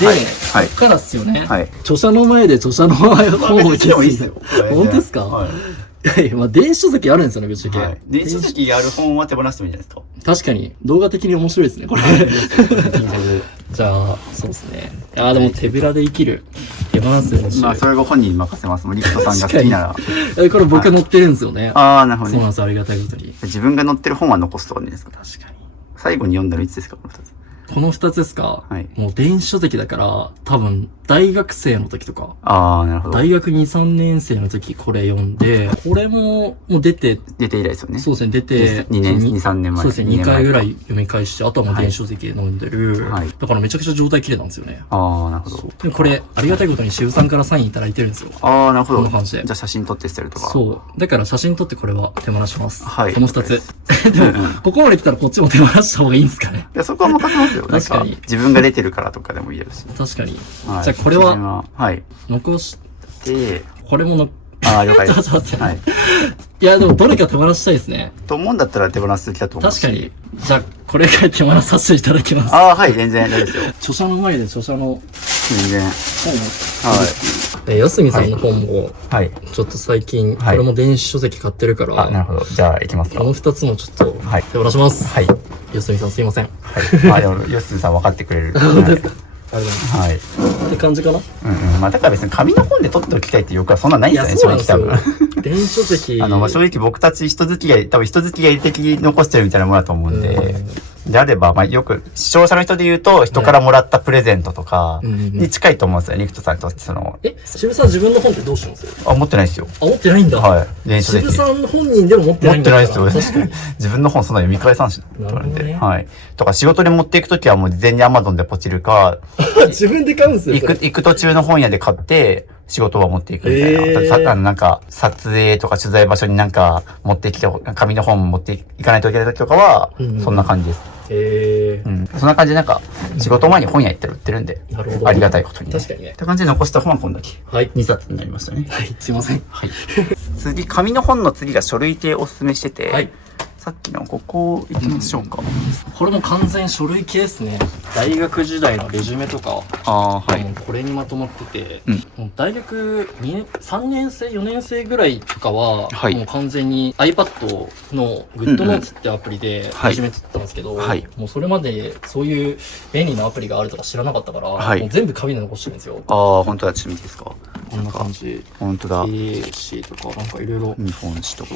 で、で、はいこっからっすよね。はい。著者の前で著者の前を本を消す。いいですよ。本当ですか？はい。いや、電子書籍あるんですよね、ぶっちゃけ。はい。電子書籍がある本は手放してもいいんじゃないですか。確かに、動画的に面白いですね、これ。じゃあ、そうですね。いやーでも手ぶらで生きる。手放す練習。それが本人に任せます。もうリクトさんが好きなら。これ僕載ってるんですよね。ああ、なるほどね。そうなんですよ、ありがたいことに。自分が載ってる本は残すとかねですか。確かに。最後に読んだのいつですか、この2つ。この2つですか？はい。もう電子書籍だから、多分、大学生の時とか。ああ、なるほど。大学2、3年生の時これ読んで、これも出て、出て以来ですよね。そうですね、出て、2年、2、3年前。そうですね、2回ぐらい読み返して、あとはもう電子書籍で飲んでる。はい。だからめちゃくちゃ状態綺麗なんですよね。ああ、なるほど。でもこれ、ありがたいことに渋さんからサインいただいてるんですよ。ああ、なるほど。この感じで。じゃあ写真撮って捨てるとか。そう。だから写真撮ってこれは手放します。はいこの2つ。でも、ここまで来たらこっちも手放した方がいいんですかね。いや、そこは任せますよ。確かになん自分が出てるからとかでもいいですし。確かに。はい。じゃあこれは、はい。残しで、これもああ、了解です。ちょっと待って。はい。いや、でもどれか手放したいですね。と思うんだったら手放すべきだと思うし。確かに。じゃあ、これから手放させていただきます。ああ、はい、全然大丈夫ですよ。著者の前で著者の全然。本を。安見さんの本も、はい。ちょっと最近、こはいれも電子書籍買ってるから、あ、なるほど。じゃあ、行きますか。この2つもちょっとはい手放します。はい。安見さんすいません。はい。あ、でも、ヨッスーさん分かってくれる。本当ですか？ありがとうございはい。ます。って感じかな？うんうん。まあ、だから別に紙の本で取っておきたいっていう欲はそんなないんいですよね、や、そうなんですよ正直多分。。電子書籍。正直僕たち人付き合い、多分人付き合い的に残してるみたいなものだと思うんで、であれば、よく視聴者の人で言うと、人からもらったプレゼントとかに近いと思うんですよ、リクトさんとして渋さん自分の本ってどうしてます？持ってないですよ。あ、持ってないんだ。はい。電子書籍。渋さん本人でも持ってないんだ。持ってないですよ。確かに。自分の本そんな読み返さんしなるほどね。はい。とか仕事で持っていくときはもう事前に Amazon でポチるか、自分で買うんですよ。行く途中の本屋で買って、仕事は持っていくみたいな。なんか、撮影とか取材場所になんか持ってきて、紙の本持っていかないといけないときとかは、そんな感じです。へー。そんな感じでなんか、仕事前に本屋行ったら売ってるんで、なるほど。ありがたいことにね。確かにね。って感じで残した本はこんだけ。はい。 2冊になりましたね。はい。すいません。はい。次、紙の本の次が書類系おすすめしてて、はい。さっきのここ行きましょうか。これも完全書類系ですね。大学時代のレジュメとか、もうこれにまとまってて、もう大学3年生、4年生ぐらいとかは、もう完全に iPad の GoodNotes ってアプリでレジュメ取ったんですけど、もうそれまでそういう便利なアプリがあるとか知らなかったから、もう全部紙で残してるんですよ。ああ、本当だ。ちょっと見ていいですか。こんな感じ。本当だ。経営誌とか、なんかいろいろ。日本史とか。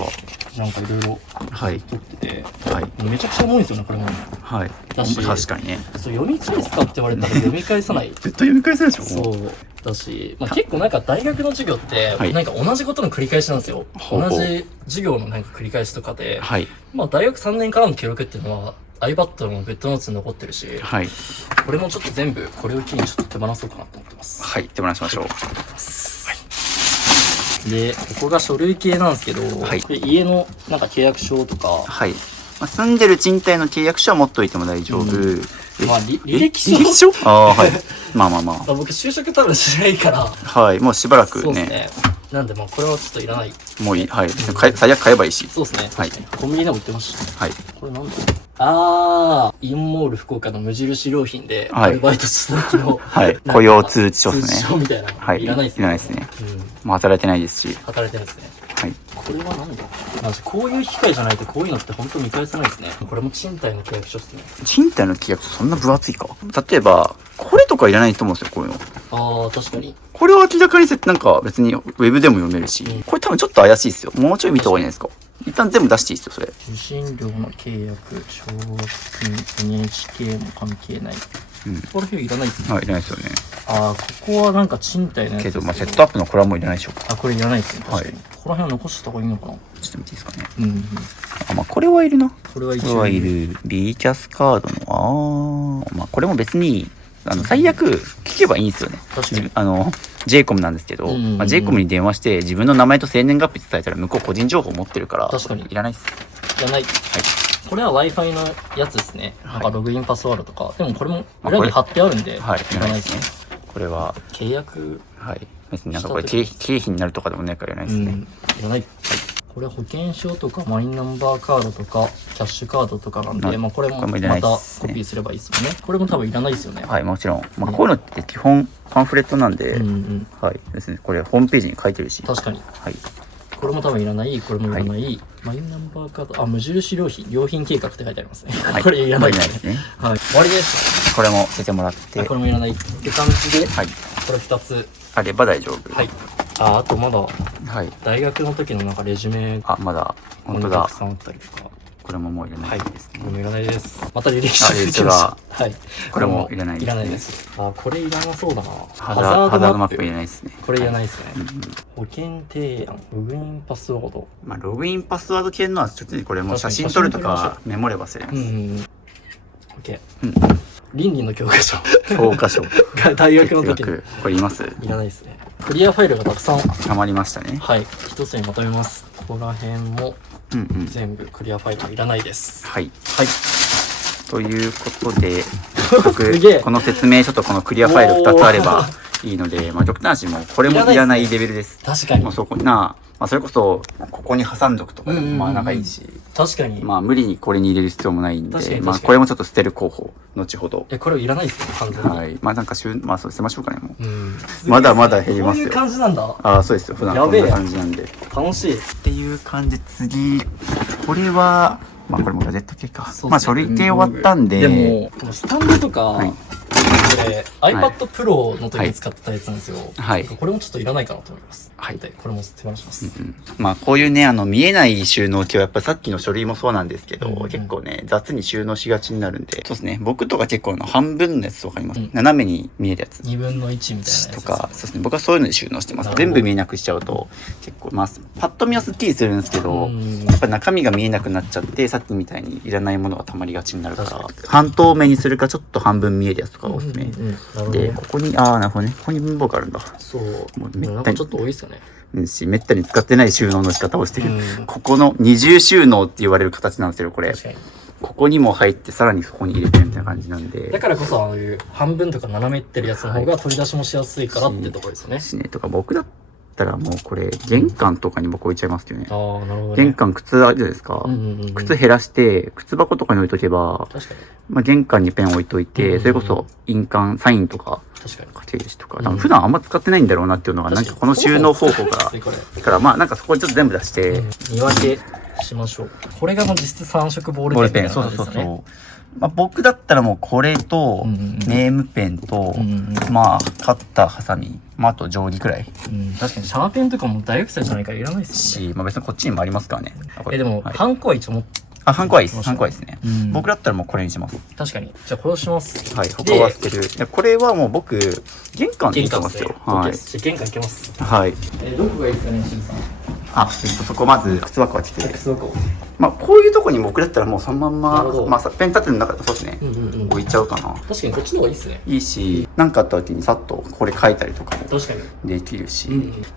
なんかいろいろ。はい。撮ってて。はい。めちゃくちゃ重いんですよね、これも。はい。確かにね。そう、読み返すかって言われたら読み返さない。絶対読み返せないでしょ。そう。だし、結構なんか大学の授業って、なんか同じことの繰り返しなんですよ。同じ授業のなんか繰り返しとかで。はい。まあ大学3年からの記録っていうのは、iPad の GoodNotes に残ってるし、はい。これもちょっと全部、これを機にちょっと手放そうかなと思ってます。はい、手放しましょう。で、ここが書類系なんですけど、家のなんか契約書とか、はい。住んでる賃貸の契約書は持っといても大丈夫。まあ、履歴書ああ、はい。まあまあまあ。僕、就職多分しないから。はい、もうしばらくね。そうですね。なんで、まあ、これはちょっといらない。もういい。はい。最悪買えばいいし。そうですね。はい。コンビニでも売ってました。はい。これなんだインモール福岡の無印良品で、アルバイトした時の、はい。雇用通知書ですね。通知書みたいな。はい。いらないですね。いらないですね。もう働いてないですし。働いてないですね。はい。これはなんだこういう機会じゃないとこういうのって本当見返さないですね。これも賃貸の契約書ですね。賃貸の契約書そんな分厚いか。例えば、これとかいらないと思うんですよ、こういうの。ああ、確かに。これは明らかになんか別にウェブでも読めるし、これ多分ちょっと怪しいですよ。もうちょい見た方がいいんじゃないですか。一旦全部出していいですよ、それ。受信料の契約、奨学金、NHK も関係ない。うん。ここら辺いらないですね。はい、いらないですよね。ああ、ここはなんか賃貸のやつですけど、まあセットアップのこれはもういらないでしょうか。あ、これいらないですね。確かに。はいここら辺は残した方がいいのかな。ちょっと見ていいですかね。うん。あ、まあこれはいるな。これは一応。これはいる。B キャスカードの、まあこれも別に、最悪聞けばいいんですよね。確かに。JCOM なんですけど、まあ、JCOM に電話して自分の名前と生年月日伝えたら向こう個人情報持ってるから、確かにいらないっす。いらない。はい。これは Wi-Fi のやつですね。なんかログインパスワードとか。でもこれも裏に貼ってあるんで、はい、いらないですね。これは、契約。はい。別になんかこれ経費になるとかでもないからいらないですね。いらない。これは保険証とかマイナンバーカードとかキャッシュカードとかなんで、まあこれもまたコピーすればいいですよね。これも多分いらないですよね。はい、もちろん。まあこういうのって基本パンフレットなんで、はい。ですね。これホームページに書いてるし。確かに。はい。これも多分いらない、これもいらない。マイナンバーカード、無印良品、良品計画って書いてありますね。これいらないですね。はい。終わりです。これも捨ててもらって。これもいらないって感じで、はい。これ2つ。あれば大丈夫。はい。あとまだ、はい。大学の時のなんかレジュメ。まだ、本当だ。たくさんあったりとか。これももういらないですね。これもいらないです。また履歴書が来ました。はい。これもいらないです。いらないです。これいらなそうだな。ハザードマップいらないですね。これいらないですね。保険提案、ログインパスワード。ログインパスワード系のは、ちょっとこれも写真撮るとかメモればすれます。OK。倫理の教科書。教科書。大学の時に。これいます？いらないですね。クリアファイルがたくさん溜まりましたね。はい。一つにまとめます。ここら辺も全部クリアファイルはいらないです。はい。はい。ということで、この説明書とこのクリアファイル2つあればいいので、まあ極端しもこれもいらないレベルです。確かに。そこそれこそここに挟んどくとかでもまあなんかいいし。確かに。まあ無理にこれに入れる必要もないんで、まあこれもちょっと捨てる候補、後ほど。これいらないですね、完全に。はい。まあなんかまあそう捨てましょうかね、もう。まだまだ減りますよ。こういう感じなんだ。ああ、そうですよ。普段こんな感じなんで。楽しい。っていう感じ。次、これは、まあこれもガジェット系か。まあ書類系終わったんで。でも、このスタンドとか、これ iPad Pro の時に使ってたやつなんですよ。はい。これもちょっといらないかなと思います。はい。これも手放します。まあこういうね、見えない収納系はやっぱさっきの書類もそうなんですけど、結構ね、雑に収納しがちになるんで。そうですね。僕とか結構半分のやつわかります。斜めに見えるやつ。2分の1みたいなやつ。とか、そうですね。僕はそういうので収納してます。全部見えなくしちゃうと、結構、まあ、パッと見はスッキリするんですけど、やっぱ中身が見えなくなっちゃって、さっきみたいにいらないものが溜まりがちになるから、半透明にするかちょっと半分見えるやつとかおすすめ。で、ここに、なるほどね。ここに文房具あるんだ。そう。もうめったに。ちょっと多いですよね。めったに使ってない収納の仕方をしてる。ここの二重収納って言われる形なんですよ、これ。ここにも入って、さらにそこに入れてるみたいな感じなんで。だからこそ、半分とか斜めってるやつの方が取り出しもしやすいからってところですよね。とか、僕だったらもうこれ、玄関とかに僕置いちゃいますけどね。ああ、なるほど。玄関、靴あるじゃないですか。靴減らして、靴箱とかに置いとけば、確かに。まあ、玄関にペン置いといて、それこそ印鑑、サインとか、書けるしとか、普段あんま使ってないんだろうなっていうのが、なんかこの収納方法が、だからまあなんかそこにちょっと全部出して、見分けしましょう。これが実質3色ボールペンみたいな感じですね。そう。まあ僕だったらもうこれと、ネームペンと、まあカッター、ハサミ、まああと定規くらい。確かにシャーペンとかも大学生じゃないからいらないですし、まあ別にこっちにもありますからね。でも、ハンコは一応持って、ハンコはいいです。ハンコはいいですね。僕だったらもうこれにします。確かに。じゃあこれをします。はい。他は捨てる。これはもう僕、玄関でいいと思いますよ。はい。玄関行けます。はい。どこがいいですかね、しんさん。そこまず、靴箱は来てる。靴箱。まあ、こういうとこに僕だったらもうそのまんま、まあ、ペン立ての中でそうですね。置いちゃうかな。確かにこっちの方がいいですね。いいし、なんかあった時にさっとこれ書いたりとかもできるし。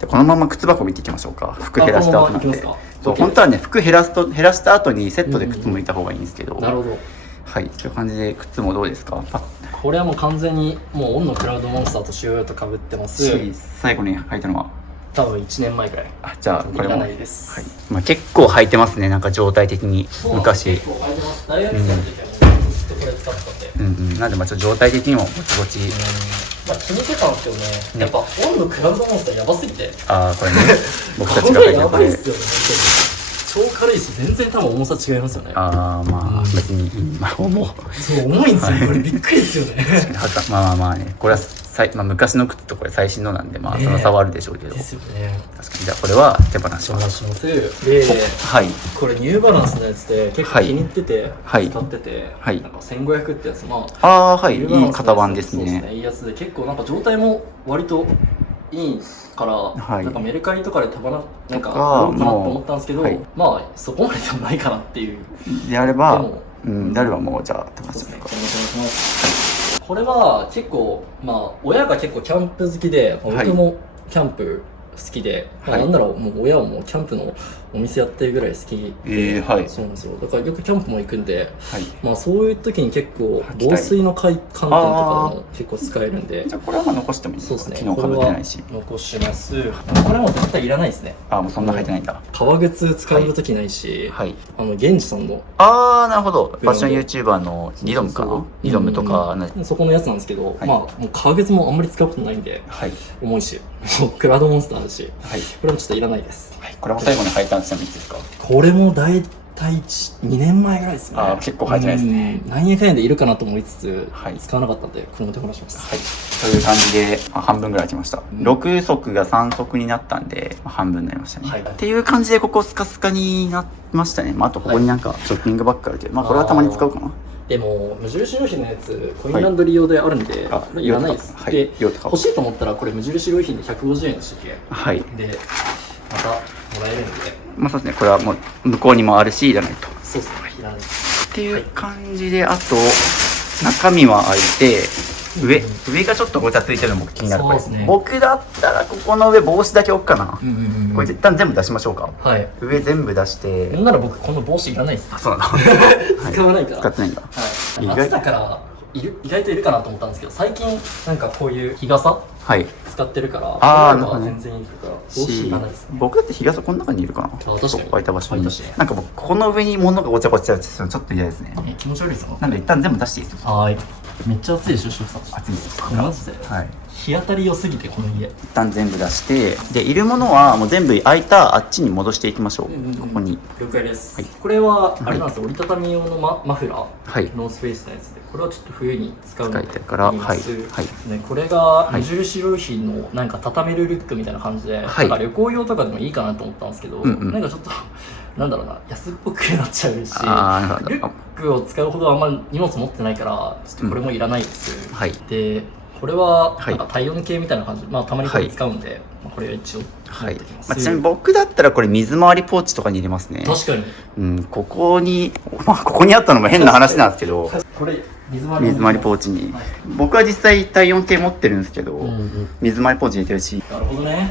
このまま靴箱見ていきましょうか。服減らした後なんで。そう、本当はね、服減らした後にセットで靴もいた方がいいんですけど。なるほど。はい、という感じで靴もどうですか？これはもう完全にもうオンのクラウドモンスターとしようと被ってます。最後に履いたのは多分1年前くらい。じゃあこれもないです。はい。まあ結構履いてますね。なんか状態的に昔。結構履いてます。大学生の時はもうずっとこれ使ってたんで。なんでまあちょっと状態的にもぼちぼち。まあ気にしてたんですけどね。やっぱオンのクラウドモンスターやばすぎて。これね。僕たちが履いてるこれ。超軽いし全然多分重さ違いますよね。まあ別に重い。そう重いんですよ。これびっくりですよね。まあね、これはまあ、昔の靴とこれ最新のなんで、まあその差はあるでしょうけど、ですよね。確かにじゃあこれは手放します。しますで、はいこれニューバランスのやつで結構気に入ってて、はい使ってて、はいなんか1500ってやつ、まあああーはい、ニューバランスのやついい型番ですそうですね。ね、いいやつで結構なんか状態も割といいから、はいなんかメルカリとかでなんか売ろうかとかなと思ったんですけど、はいまあそこまででもないかなっていう。であればでもであればもうじゃあ手放しそうまですね、お願いすか。します。これは結構、まあ親が結構キャンプ好きで、はい僕もキャンプ好きで、まあはいなんならもう親はもうキャンプのお店やってるぐらい好きで、はいそうなんですよ。だからよくキャンプも行くんで、はい。まあそういう時に結構履きたい防水の観点とかでも結構使えるんで、じゃあこれはまあ残してもいいですか。そうですね。昨日かぶってないし。これは残します。これも絶対いらないですね。あもうそんな入ってないんだ。革靴使う時ないし、はい。源氏さんのああなるほど。ファッション YouTuber のリドムかな。リドムとかそこのやつなんですけど、はいまあもう革靴もあんまり使うことないんで、はい重いし、もうクラウドモンスターあるし、はいこれもちょっといらないです。はい。これも最後に履いたんですよいいですか。これも大体2年前ぐらいですね。あー結構履いてないですね。なんやかんやでいるかなと思いつつ、はい使わなかったんで、これも手放します。はい。という感じで半分ぐらい来ました。6足が3足になったんで半分になりましたね。はいっていう感じでここスカスカになりましたね。まああとここになんかショッピングバッグあるけど、まあこれはたまに使うかな。でも、無印良品のやつ、コインランドリー用であるんで、あこれいらないです。はいで、用とか欲しいと思ったら、これ無印良品で150円でしたっけはい。で、またもらえるんで、まあそうですね。これはもう向こうにもあるしいらないと。そうですね、いらないです。っていう感じで、あと中身は開いて上がちょっとごちゃついてるのも気になる。これそうですね僕だったらここの上帽子だけ置くかな。うんこれ一旦全部出しましょうか。はい。上全部出してなんなら僕、この帽子いらないです。そうなんだ使わないから。使ってないんだ。はい。意外夏だから、意外といるかなと思ったんですけど、最近、なんかこういう日傘はい。使ってるから、あーこれはなるほどね全然いいから、帽子いらないですね。僕だって日傘この中にいるかな。あ確かに置いた場所に置いたしねなんか僕この上に物がごちゃごちゃするのちょっと嫌ですね。気持ち悪いですか？なんで一旦全部出していいですか。はーい。めっちゃ暑いでしょ、シュウさん。暑いですマジで。はい。日当たり良すぎて、この家。一旦全部出してでいるものはもう全部開いたあっちに戻していきましょう。ここに了解です。はいこれは、あれなんですよ、折りたたみ用のマフラー。はいノースフェイスのやつで、これはちょっと冬に使うので使いたいからいりますはいはいね、これが無印良品のなんか畳めるリュックみたいな感じで、はいなんか旅行用とかでもいいかなと思ったんですけど、うんうんなんかちょっとなんだろうな、安っぽくなっちゃうし、あーなるほどリュックを使うほどあんまり荷物持ってないからちょっとこれもいらないです、はいでこれははいなんか体温計みたいな感じ、まあたまにこれ使うんで、まあ、これは一応はい持ってきます、まあ、ちなみに僕だったらこれ水回りポーチとかに入れますね。確かにうんここにまあここにあったのも変な話なんですけどこれ水回り水回りポーチにはい僕は実際体温計持ってるんですけど、うんうん水回りポーチに入れてるし、なるほどね。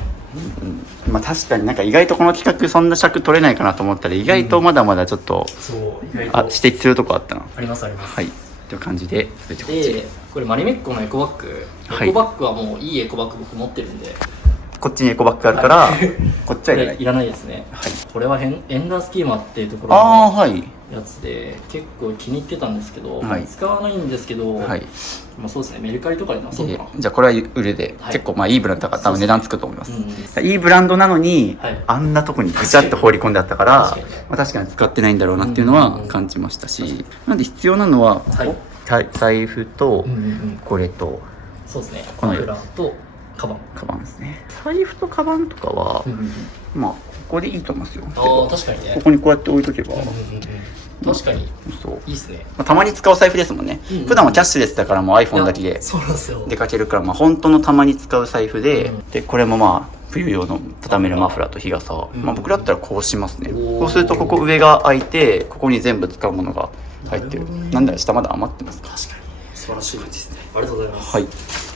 まあ確かになんか意外とこの企画そんな尺取れないかなと思ったら意外とまだまだちょっと、そう意外と指摘するとこあったな。ありますあります。はいという感じで全てこっちで、これマリメッコのエコバッグ、はいエコバッグはもういいエコバッグ僕持ってるんで、こっちにエコバッグあるから、はいこっちはいらない。これいらないですね。はいこれはエンダースキーマっていうところのああはいやつで結構気に入ってたんですけど、はい使わないんですけど、はい。まあそうですね、メルカリとかで出そうかな。じゃあこれは売るで、はい結構まあいいブランドだから多分値段つくと思います。うんいいブランドなのに、はいあんなとこにぐちゃっと放り込んであったから確かにまあ、確かに使ってないんだろうなっていうのは感じましたし、なんで必要なのは、はい財布とうんうんうん、これとそうですね、このマフラーとカバン。カバンですね。財布とカバンとかは、うんうんうんまあここでいいと思いますよ。ああ、確かにね。ここにこうやって置いとけば、うんうんうん確かにそう、いいっすね。まあ、たまに使う財布ですもんね、うんうん普段はキャッシュレスだからもう iPhone だけでいやそうなんですよ。出かけるから、まあ本当のたまに使う財布で、うんでこれもまあ冬用の畳めるマフラーと日傘、うんまあ僕だったらこうしますね。おーそうするとここ上が開いてここに全部使うものが入ってる。なるほどねなんだよ下まだ余ってますか。確かに素晴らしい感じですね。ありがとうございます。はい。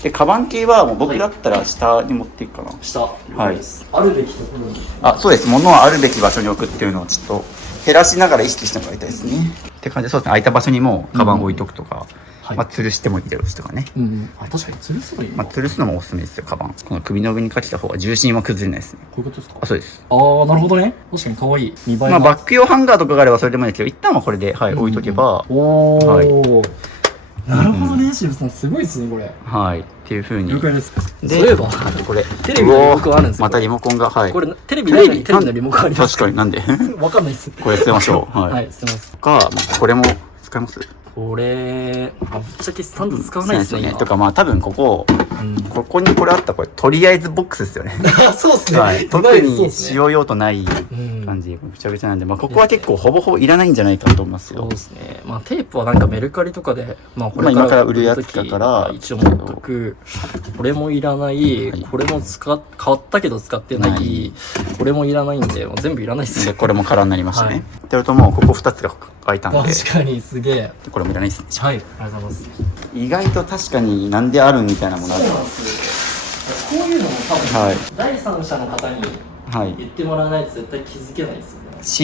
でカバン系はもう僕だったら下に持っていくかな。下、了解です。あるべきところに。あ、そうです。物はあるべき場所に置くっていうのをちょっと減らしながら意識してもらいたいですね。って感じで、そうですね。空いた場所にもカバン置いとくとか、はいまあ吊るしてもいいだろうしとかね。うん。あ、確かに吊るすのいいな。まあ吊るすのもおすすめですよ、カバン。この首の上にかけた方が重心は崩れないですね。こういうことですか？あ、そうです。ああ、なるほどね。確かに可愛い。見栄えが。まあバッグ用ハンガーとかがあればそれでもいいですけど、一旦はこれで、はい、置いとけば、おお、はいなるほどね、渋さん。すごいですね、これ。はい、っていう風に。了解です。でそういえば、はいこれ、テレビのリモコンあるんですよまたリモコンが、はい。これ、テレビないのにテレビのリモコンあります確かになんでわかんないです。これ捨てましょう。はい。はい、捨てます。か、これも使いますこれ、ぶっちゃけスタンド使わないですね。とかまあ多分ここにこれあったこれ、とりあえずボックスですよね。そうっすね。はい。特に使用用途ない感じでぐちゃぐちゃなんで、まあここは結構ほぼほぼいらないんじゃないかと思いますよ。そうですね。まあテープはなんかメルカリとかで、まあこれ今から売るやつだから、一応持っとく。これもいらない。これも買ったけど使ってない。これもいらないんで、もう全部いらないっすね。で、これも空になりましたね。ってるともうここ2つが開いたんで。確かにすげえ。これもいらないっすね。はい。ありがとうございます。意外と確かになんであるみたいなものある。そうなんですよ。こういうのも多分、第三者の方に言ってもらわないと絶対気づけないです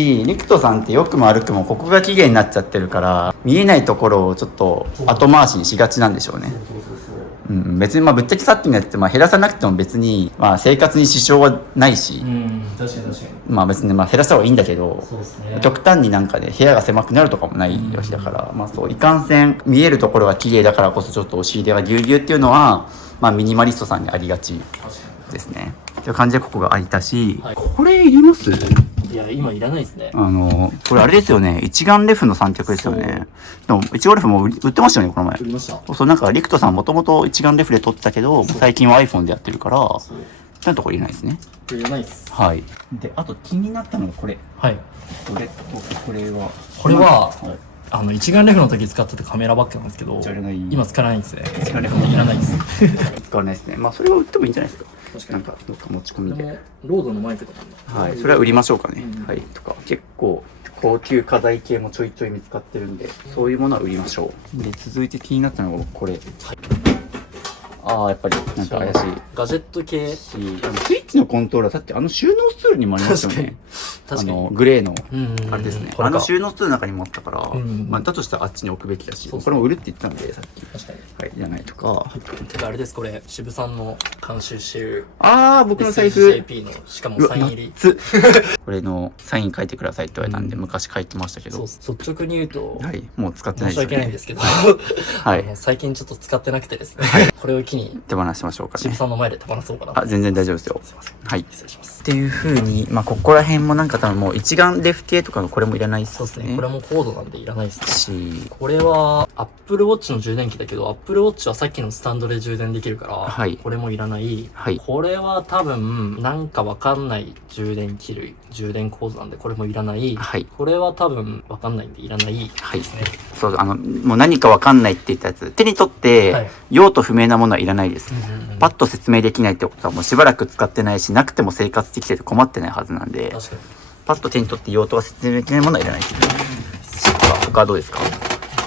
よね。リクトさんって良くも悪くもここが期限になっちゃってるから見えないところをちょっと後回しにしがちなんでしょうね。別にまあぶっちゃけさっきのやつってまあ減らさなくても別にまあ生活に支障はないし、確かにまあ別にまあ減らした方がいいんだけど、そうですね、極端になんかね部屋が狭くなるとかもないわけだから、まあそういかんせん見えるところが綺麗だからこそちょっとお尻出がぎゅうぎゅうっていうのはまあミニマリストさんにありがちですね。という感じでここが開いたし、これいります？いや今いらないですね。これあれですよね、一眼レフの三脚ですよね。でも一眼レフも売ってましたよねこの前。売りました。そう、なんかリクトさんもともと一眼レフで撮ってたけど最近は iPhone でやってるからちゃんとこれいらないですね。これいらないです。はい。であと気になったのがこれ。はい。これは一眼レフの時使ってたカメラバッグなんですけど、今使わないんですね。一眼レフもいらないです。使わないですね。まあそれは売ってもいいんじゃないですか。なんかどっか持ち込みで。ロードのマイクとかも。はい。それは売りましょうかね。はい。とか結構高級家財系もちょいちょい見つかってるんで、そういうものは売りましょう。で続いて気になったのがこれ。ああやっぱりなんか怪しいガジェット系スイッチのコントローラーだって収納スツールにもありますよね。確かにグレーのあれですね。収納スツールの中にもあったから、まあだとしたらあっちに置くべきだし、これも売るって言ったんでさっき。確かに。はいじゃないとか。てかあれですこれ渋さんの監修してる。ああ僕の財布。SJP のしかもサイン入り。これのサイン書いてくださいって言われたんで昔書いてましたけど。率直に言うとはいもう使ってないです。申し訳ないんですけど。はい。最近ちょっと使ってなくてですね。これを機に手放しましょうかね。渋さんの前で手放そうかな。あ全然大丈夫ですよ。すいません。はい。失礼します。っていう風にまあここら辺もなんか多分もう一眼レフ系とかのこれもいらないっすね。そうですね。これもコードなんでいらないですね。しこれは Apple Watch の充電器だけど Apple Watch はさっきのスタンドで充電できるから、はい、これもいらない。はい。これは多分なんかわかんない充電器類充電コードなんでこれもいらない。はい。これは多分わかんないんでいらないですね。はい、そうもう何かわかんないって言ったやつ手に取って、はい、用途不明なものはいらないです。パッと説明できないってことはもうしばらく使ってないしなくても生活できてて困ってないはずなんで、確かにパッと手に取って用途が説明できないものはいらないですね。他はどうですか？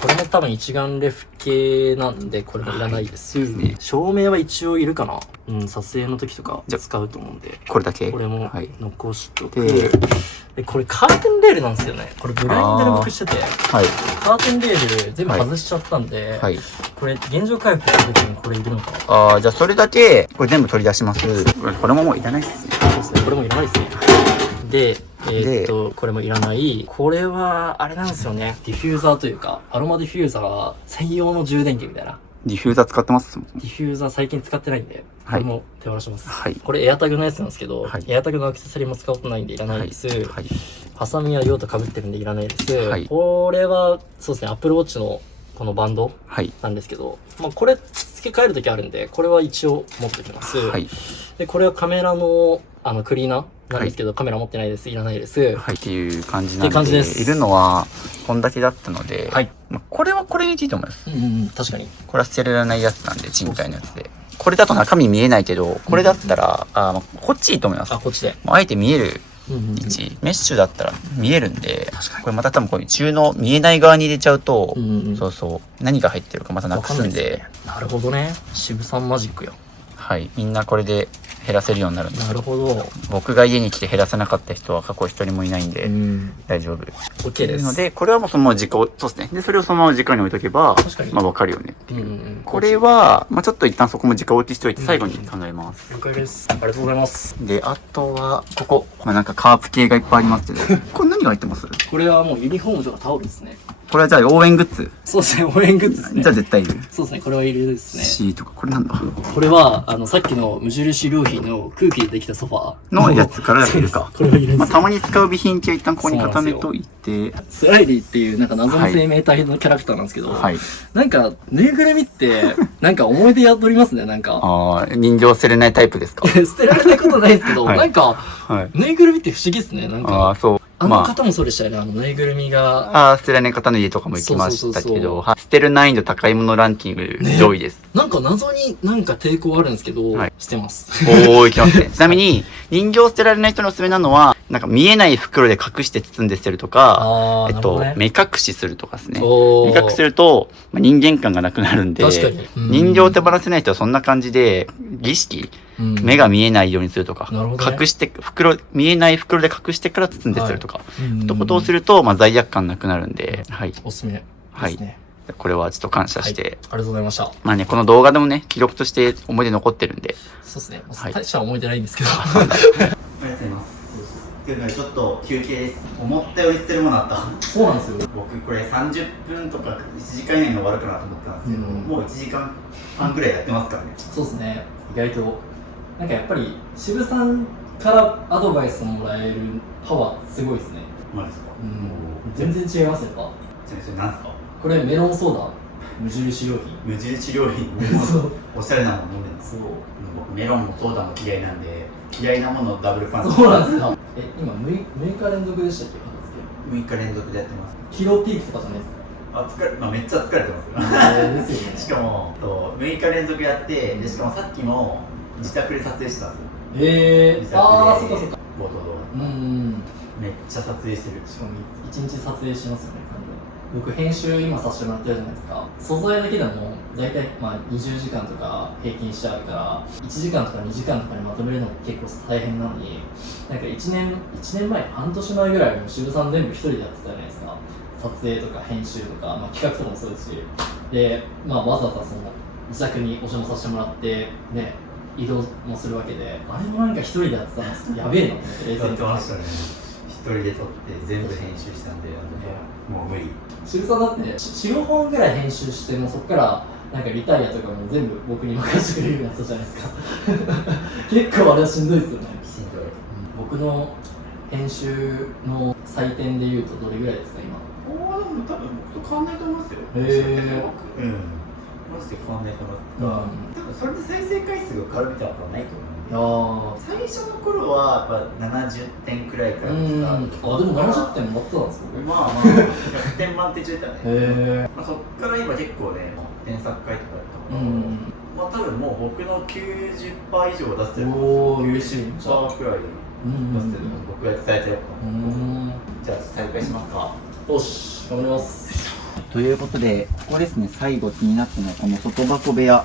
これも多分一眼レフ系なんでこれもいらないです。ね、照明は一応いるかな。撮影の時とか使うと思うんで。これだけこれも残しとく。でこれカーテンレールなんですよね。これブラインドで僕してて、はい、カーテンレール全部外しちゃったんで、はい、これ現状回復する時にこれいるのかな。じゃあそれだけこれ全部取り出します。これももういらないですね。そうですね。これもいらないですね。でこれもいらない。これはあれなんですよね。ディフューザーというかアロマディフューザー専用の充電器みたいな。ディフューザー使ってます？ディフューザー最近使ってないんで、これも手放します。はい。これエアタグのやつなんですけど、エアタグのアクセサリーも使うことないんでいらないです。はい。ハサミは用途被ってるんでいらないです。はい。これは、そうですね、Apple Watch のこのバンドなんですけど、まあこれ付け替えるときあるんで、これは一応持っておきます。はい。で、これはカメラの、クリーナーなんですけど、カメラ持ってないです。いらないです。はい。っていう感じなんで。って感じです。いるのは、こんだけだったので、はい。これはこれでいいと思います。確かに。これは捨てられないやつなんで、賃貸のやつで。これだと中身見えないけど、これだったら、こっちいいと思います。こっちで。あえて見える位置。メッシュだったら見えるんで、これまた多分こういう中の見えない側に入れちゃうと、そうそう、何が入ってるかまたなくすんで。なるほどね。渋さんマジックよ。はい。みんなこれで減らせるようになるんです。なるほど。僕が家に来て減らせなかった人は過去一人もいないんで、大丈夫。OK です。ので、これはもうそのままそうですね。で、それをそのまま直に置いとけば、まあわかるよねっていう。これは、まあちょっと一旦そこも直置きしておいて最後に考えます。了解です。ありがとうございます。で、あとは、ここ。まあなんかカープ系がいっぱいありますけど、これ何が入ってます？これはもうユニフォームとかタオルですね。これはじゃあ応援グッズ。そうですね、応援グッズですね。じゃあ絶対いる。そうですね、これはいるですね。シートか、これなんだこれは、さっきの無印良品の空気でできたソファーのやつからいるか。これはいるんまあ、ですよ。たまに使う備品系を一旦ここに固めといて。スライディっていうなんか謎の生命体のキャラクターなんですけど、はい。なんか、ぬいぐるみって、なんか思い出宿りますね、なんか。ああ、人形捨てれないタイプですか？捨てられたことないですけど、はいなんか、はい。ぬいぐるみって不思議ですね、なんか。ああ、そう。あの方もそうでしたよね、ぬいぐるみが。ああ、捨てられない方の家とかも行きましたけそうそうそうそうど、はい捨てる難易度高いものランキング上位です。なんか謎になんか抵抗あるんですけど、はい捨てます。おー、いきますね。ちなみに、人形捨てられない人のおすすめなのは、なんか見えない袋で隠して包んで捨てるとか、あー、なるほどね。目隠しするとかですね。おー目隠しすると、まあ人間感がなくなるんで、確かに。人形を手放せない人はそんな感じで、儀式、うん目が見えないようにするとか、なるほどね隠して、見えない袋で隠してから包んでするとか、うんってことをすると、まあ罪悪感なくなるんで、はい。おすすめですね。これはちょっと感謝して、ありがとうございました。まあね、この動画でもね、記録として思い出残ってるんで。そうですね。はい大した思い出ないんですけど。ありがとうございます。っていうのでちょっと休憩です。思ったより捨てるものあった。そうなんですよ。僕これ30分とか1時間以内に終わるかなと思ったんですけど、うんもう1時間半ぐらいやってますからね。そうですね。意外と、なんかやっぱり、渋さんからアドバイスをもらえるパワーすごいですね。マジですか？全然違いますよ、やっぱ。ちなみにそれ何ですか？これメロンソーダ、無印良品。無印良品。そう。おしゃれなもの飲んでるんです。そう。僕メロンもソーダも嫌いなんで、嫌いなものダブルパンチ。そうなんですか。今6日連続でしたっけ、6日連続でやってます。キロピークとかじゃないですか。まあ、めっちゃ疲れてますよ。ですよね。しかも6日連続やってでしかもさっきも自宅で撮影してたんですよ。自宅でああ、そっかそっか。冒頭動画うん。めっちゃ撮影してる。しかも一日撮影しますよね、完全に。僕編集今させてもらってるじゃないですか。素材だけでも大体まあ20時間とか平均してあるから1時間とか2時間とかにまとめるのも結構大変なのに、なんか1年前半年前ぐらいも渋さん全部一人でやってたじゃないですか。撮影とか編集とか、まあ、企画とかもそうですし、で、まあ、わざわざその自宅にお邪魔させてもらってね、移動もするわけで、あれもなんか一人でやってたんですやべえなって冷静に撮ってましたね。一人で撮って全部編集したんでもう無理。渋さんだって4、5本ぐらい編集してもそこからなんかリタイアとかも全部僕に任せてくれるようになったじゃないですか結構あれはしんどいですよね。しんどい。僕の編集の採点でいうとどれぐらいですか今？でも多分僕と変わんないと思いますよ。へーマジで変わんないと思います。多分それで再生回数が変わるみたいなことはないと思うんで。あ最初の頃はやっぱ70点くらいからあ、スタート。でも70点もらってたんですか？まあまあ100点満点中だね。へまあ、そっから今結構ね添削会とかやったから、まあ多分もう僕の 90% 以上出してる。おー嬉しい。90%くらい出してるの僕が伝えてるから。じゃあ再開しますか。よし、頑張ります。ということでここですね、最後気になったのはこの外箱部屋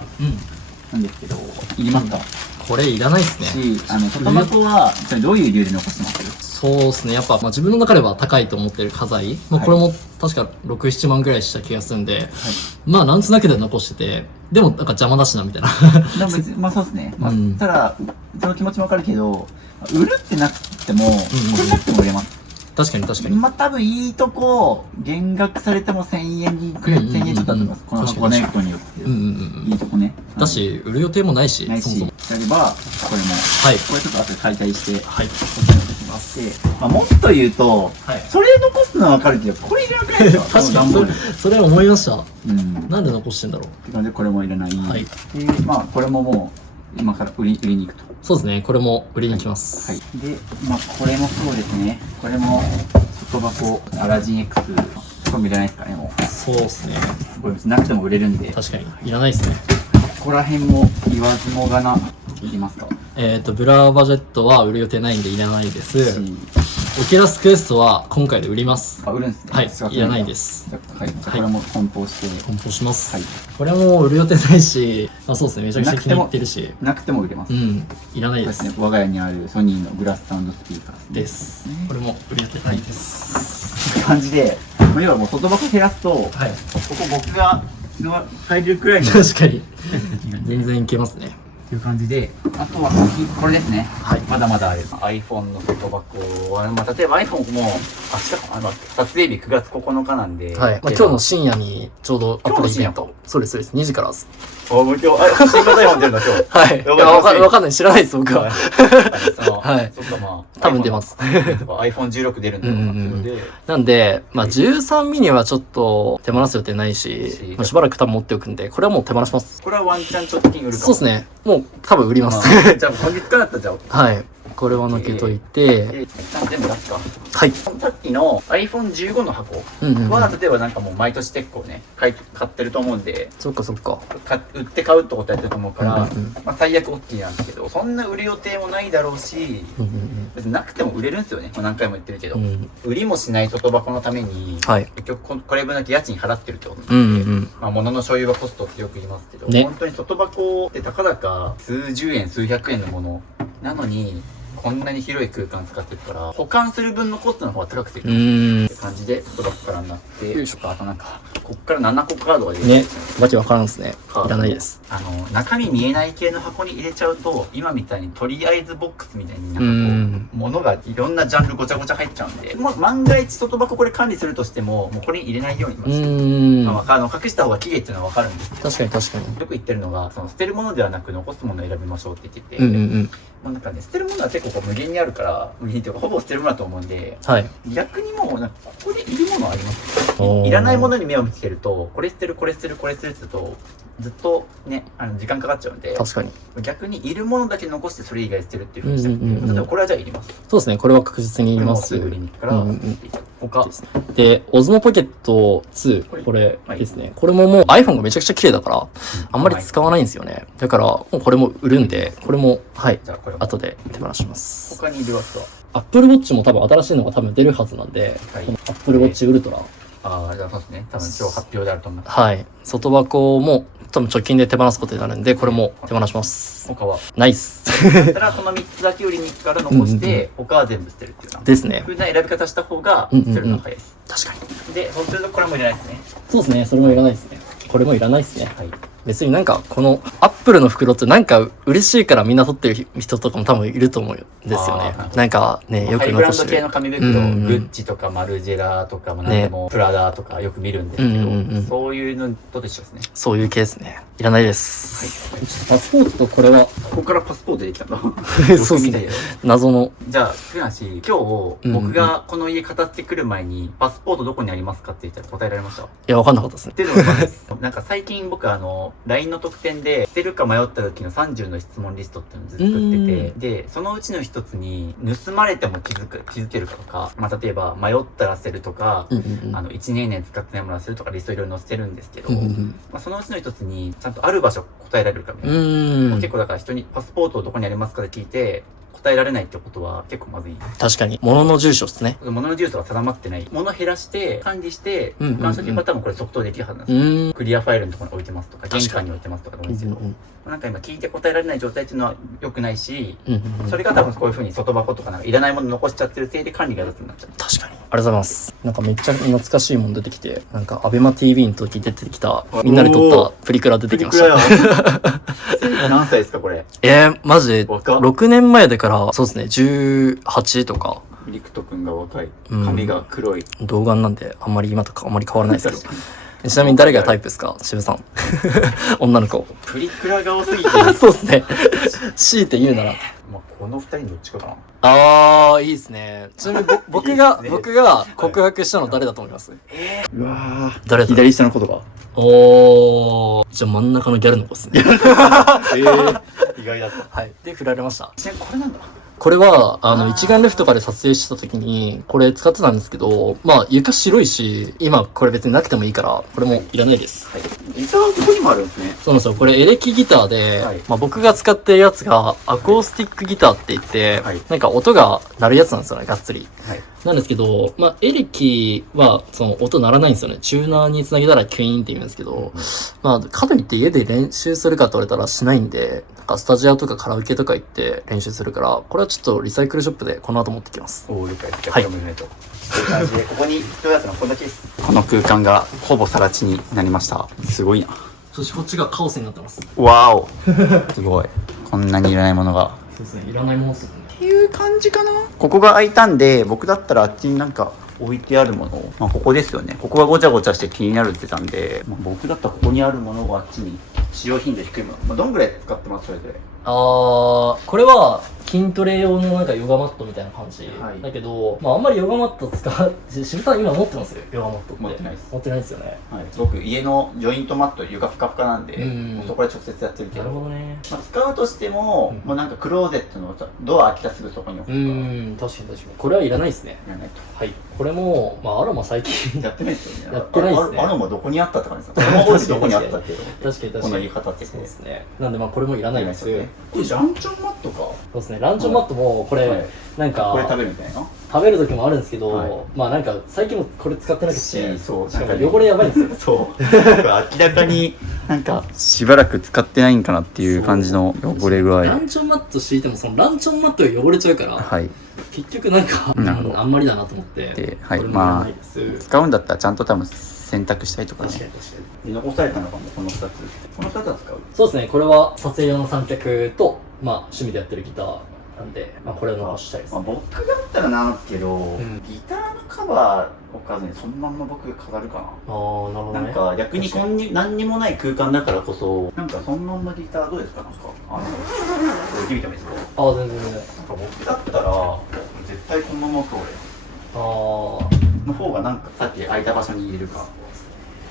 なんですけど、いりますか？これいらないですね。外箱はそれどういう理由で残してます？そうですね。やっぱ、まあ、自分の中では高いと思ってる家財。まあ、これも確か6、7万ぐらいした気がするんで、まあ、なんとなくで残してて、でもなんか邪魔だしな、みたいな。でも別にまあそうですね。まあ、うんただその気持ちもわかるけど、売るってなくても、これなくても売れます。確かに確かに。まあ多分いいとこ減額されても1000円にくれ、1000円ちょっとだと思います。この箱ね、ことによって。いいとこね。だし、売る予定もないし、ないし、そもそも。やれば、これも、はい。これちょっと後で解体して、はい。で、まあもっと言うと、はい。それ残すのはわかるけど、これいらなくないですか？確かにこの段ボールそれ思いました。うん。なんで残してんだろう。って感じでこれもいらない。はいで、まあこれももう、今から売りに行くと。そうですね。これも売りに行きます。はい。で、まあこれもそうですね。これも、外箱、アラジン X、これもいらないですかね、もう。そうですね。これなくても売れるんで。確かに。いらないですね。ここら辺も言わずもがな、いりますか？ブラーバジェットは売る予定ないんでいらないです。しオキュラスクエストは今回で売ります。あ、売るんですね。はい。いらないです。じゃあはい。じゃあこれも梱包して、梱包します。はい。これはもう売る予定ないし、あ、そうですね。めちゃくちゃ気に入ってるし。なくても売れます。いらないで。そうですすね。我が家にあるソニーのグラスサウンドスピーカーです。これも売る予定ないです。って感じで、要はもう外箱減らすと、こはい。こ僕が入れるくらいの確かに。全然いけますね。っていう感じで、あとはこれですね。はい。まだまだある iPhone の外箱は、まあ、例えば iPhone も明日撮影日9月9日なんで、はい。まあ、今日の深夜にちょうどアプリイベント。そうです、そうです。2時からです。もう今日、新型 iPhone 出るんだ今日。はい。いや、わかんない。知らないです、僕は。はい。そっか、まあ。多分出ます。iPhone16 出るんだろうなっていうので。なんで、まあ、13ミニはちょっと手放す予定ないし、しばらく多分持っておくんで、これはもう手放します。これはワンチャン直近売るかも。そうですね。もう多分売ります。じゃあ、今月からだったらじゃあ。はい。これは抜けといて、一旦全部出すか。はい。さっきの iPhone15 の箱は、例えばなんかもう毎年結構ね、買ってると思うんで、そっかそっか。売って買うってことやってると思うから、まあ最悪 OK なんですけど、そんな売る予定もないだろうし、別になくても売れるんですよね。もう何回も言ってるけど。売りもしない外箱のために、結局これ分だけ家賃払ってるってことなんで、まあ物の所有はコストってよく言いますけど、本当に外箱ってたかだか数十円、数百円のものなのに、こんなに広い空間使ってるから、保管する分のコストの方が高くていくって感じで、外箱からになって、よいしょか、あとなんか、こっから7個カードが出てね、わけわからんですね。いらないです。中身見えない系の箱に入れちゃうと、今みたいにとりあえずボックスみたいになんかこう、物がいろんなジャンルごちゃごちゃ入っちゃうんで、もう万が一外箱これ管理するとしても、もうこれに入れないようにしました。隠した方が綺麗っていうのはわかるんですけど。確かに確かに。よく言ってるのが、その捨てるものではなく残すものを選びましょうって言ってて、もうなんかね、捨てるものは結構こう無限にあるから、無限っていうかほぼ捨てるものだと思うんで、逆にもうなんかここでいるものありますよ。いらないものに目を向けると、これ捨てる、これ捨てる、これ捨てるって言うと、ずっとね、時間かかっちゃうんで、確かに。逆にいるものだけ残してそれ以外捨てるっていうふうにしたくて、例えばこれはじゃあいります。そうですね、これは確実にいります。売りに行くから、他。で、オズモポケット2、これですね。これももう iPhone がめちゃくちゃ綺麗だから、あんまり使わないんですよね。だから、もうこれも売るんで、これも、はい、後で手放します。他にいるわけはApple Watch も多分新しいのが多分出るはずなんで、この Apple Watch Ultra。じゃあそうですね。多分今日発表であると思います。はい。外箱も多分直近で手放すことになるんで、これも手放します。他はナイス。だったらこの3つだけ売りに行くから残して、他は全部捨てるっていうか。ですね。ふうな選び方した方が捨てるのが早いです。確かに。で、そうするとこれもいらないですね。そうですね。それもいらないですね。これもいらないですね。はい。別になんか、このアップルの袋ってなんか嬉しいからみんな取ってる人とかも多分いると思うんですよね。なんかね、よく残してる。ハイブランド系の紙袋、グッチとかマルジェラとかもなんでもプラダとかよく見るんですけど、そういうのと一緒ですね。そういう系ですね。いらないです。はい。パスポートとこれは。ここからパスポートできたんだ。そうですね。謎の。じゃあ、ふなし、今日僕がこの家片付け来る前に、パスポートどこにありますかって言ったら答えられました？いや、わかんなかったですね。っていうのがです。なんか最近僕LINE の特典で、捨てるか迷った時の30の質問リストっていうのをずっと作ってて、で、そのうちの一つに、盗まれても気づけるかとか、まあ、例えば迷ったら捨てるとか、1年年使ってないものは捨てるとかリストいろいろ載せてるんですけど、まあ、そのうちの一つに、ちゃんとある場所答えられるかみたいな。結構だから人にパスポートどこにありますかって聞いて、答えられないってことは結構まずい。確かに。物の住所ですね。物の住所が定まってない。物減らして、管理して、保管しておけば多分これ即答できるはずなんですよ。クリアファイルのところに置いてますとか、玄関に置いてますとかでもいいんですけど、なんか今聞いて答えられない状態っていうのは良くないし、それが多分こういう風に外箱とかなんかいらないもの残しちゃってるせいで管理が雑になっちゃう。確かに。ありがとうございます。なんかめっちゃ懐かしいもん出てきて、なんかアベマ TV の時出てきた、みんなで撮ったプリクラ出てきました。何歳ですかこれ？マジで、6年前だから、そうですね、18とか。リクト君が若い。髪が黒い。童顔なんで、あんまり今とかあんまり変わらないですけど。ちなみに誰がタイプですか渋さん。女の子。プリクラが多すぎて。そうですね。強いて言うなら。まあ、この2人どっちかかな。いいですね。ちなみに僕が告白したの誰だと思います？うわぁ。誰だ？左下の子とか。じゃあ真ん中のギャルの子ですね。意外だった。はい。で、振られました。これなんだ？これは、一眼レフとかで撮影した時に、これ使ってたんですけど、まあ、床白いし、今これ別になくてもいいから、これもいらないです。はい。ギターはここにもあるんですね。そうなんですよ。これエレキギターで、まあ僕が使ってるやつが、アコースティックギターって言って、なんか音が鳴るやつなんですよね、がっつり。なんですけど、まあ、エレキは、その音鳴らないんですよね。チューナーにつなげたらキュイーンって言うんですけど、まあ、かといって家で練習するかって言われたらしないんで、なんかスタジオとかカラオケとか行って練習するから、これはちょっとリサイクルショップでこの後持ってきます。了解です。はい。こういう感じで、ここに必要なやつのこんだけです。この空間がほぼ更地になりました。すごいな。そしてこっちがカオスになってます。わーお。すごい。こんなにいらないものがそうですね、いらないものっすよね。っていう感じかな。ここが空いたんで、僕だったらあっちになんか置いてあるもの、まあここですよね。ここがごちゃごちゃして気になるって言ってたんで、まあ、僕だったらここにあるものをあっちに使用頻度低いもの、まあ、どんぐらい使ってますそれぞれ。これは筋トレ用のなんかヨガマットみたいな感じ、はい、だけど、まああんまりヨガマット使う、渋さん今持ってますよ、ヨガマットって。持ってないです。持ってないですよね。はい、僕家のジョイントマット床ふかふかなんで、もうそこで直接やってるけど。なるほどね。まあ、使うとしても、もうなんかクローゼットのドア開けたすぐそこに置くとか。確かに確かに。これはいらないですね。いらないと。はい。これも、まあアロマ最近やってないですよね。やってないですね。アロマどこにあったって感じですか。このどこにあったっていう。確かに確かに。この言い方って。そうですね。なんでまあこれもいらないですよね。これランチョンマットか。そうですね。ランチョンマットもこれ、なんかこれ食べるみたいな。食べる時もあるんですけど、はい、まあなんか最近もこれ使ってなくて、そう、しかも汚れやばいんですよ。そう明らかになんかしばらく使ってないんかなっていう感じの汚れ具合。ランチョンマット敷いてもそのランチョンマットが汚れちゃうから、はい、結局なんかあんまりだなと思って、で、はい、まあ使うんだったらちゃんと多分洗濯したりとかね。確かに確かに。残されたのかもこの2つ。この2つは使う。そうですね。これは撮影用の三脚と、まあ趣味でやってるギターなんで、まあこれを残したいです、ね。まあ、僕だったらなんですけど、ギターのカバー置かずにそのまんま僕飾るかな。なるほどね。なんか逆に何にもない空間だからこそ、なんかそのまんまギターどうですか。なんか置いてみてもいいですか。全然。なんか僕だったら絶対このまま置くの方がなんかさっき空いた場所に入れるか。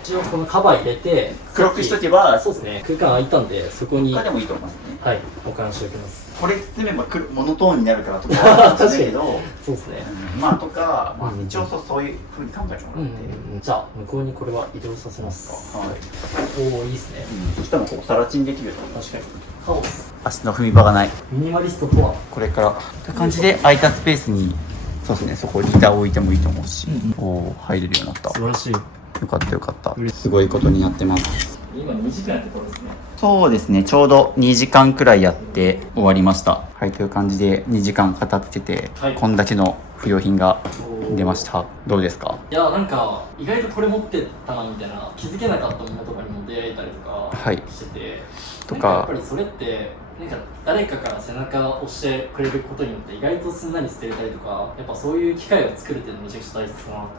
一応このカバー入れて黒くしとけば、そうですね、空間空いたんでそこに他でもいいと思いますね。はい、保管しておきます。これ包めばモノトーンになるからとかは確かにけどそうですね、まあとか、まあ、一応そういうふうに考えてもらって、じゃあ向こうにこれは移動させます。はい、おお、いいですね。そしたらここさらちんできる。確かにカオス。足の踏み場がない。ミニマリストとはこれからこんな感じで空いたスペースに、そうですね、そこにギター置いてもいいと思うし、入れるようになった。素晴らしい。よかったよかった。すごいことになってます。今2時間やってころですね。そうですね、ちょうど2時間くらいやって終わりました。はい、という感じで2時間片付けて、こんだけの不要品が出ました。どうですか。いや、なんか意外とこれ持ってたなみたいな、気づけなかったものとかにも出会えたりとかしてて、とかやっぱりそれってなんか誰かから背中を押してくれることによって意外とすんなり捨てれたりとか、やっぱそういう機会を作るっていうのめちゃくちゃ大切だなと思って。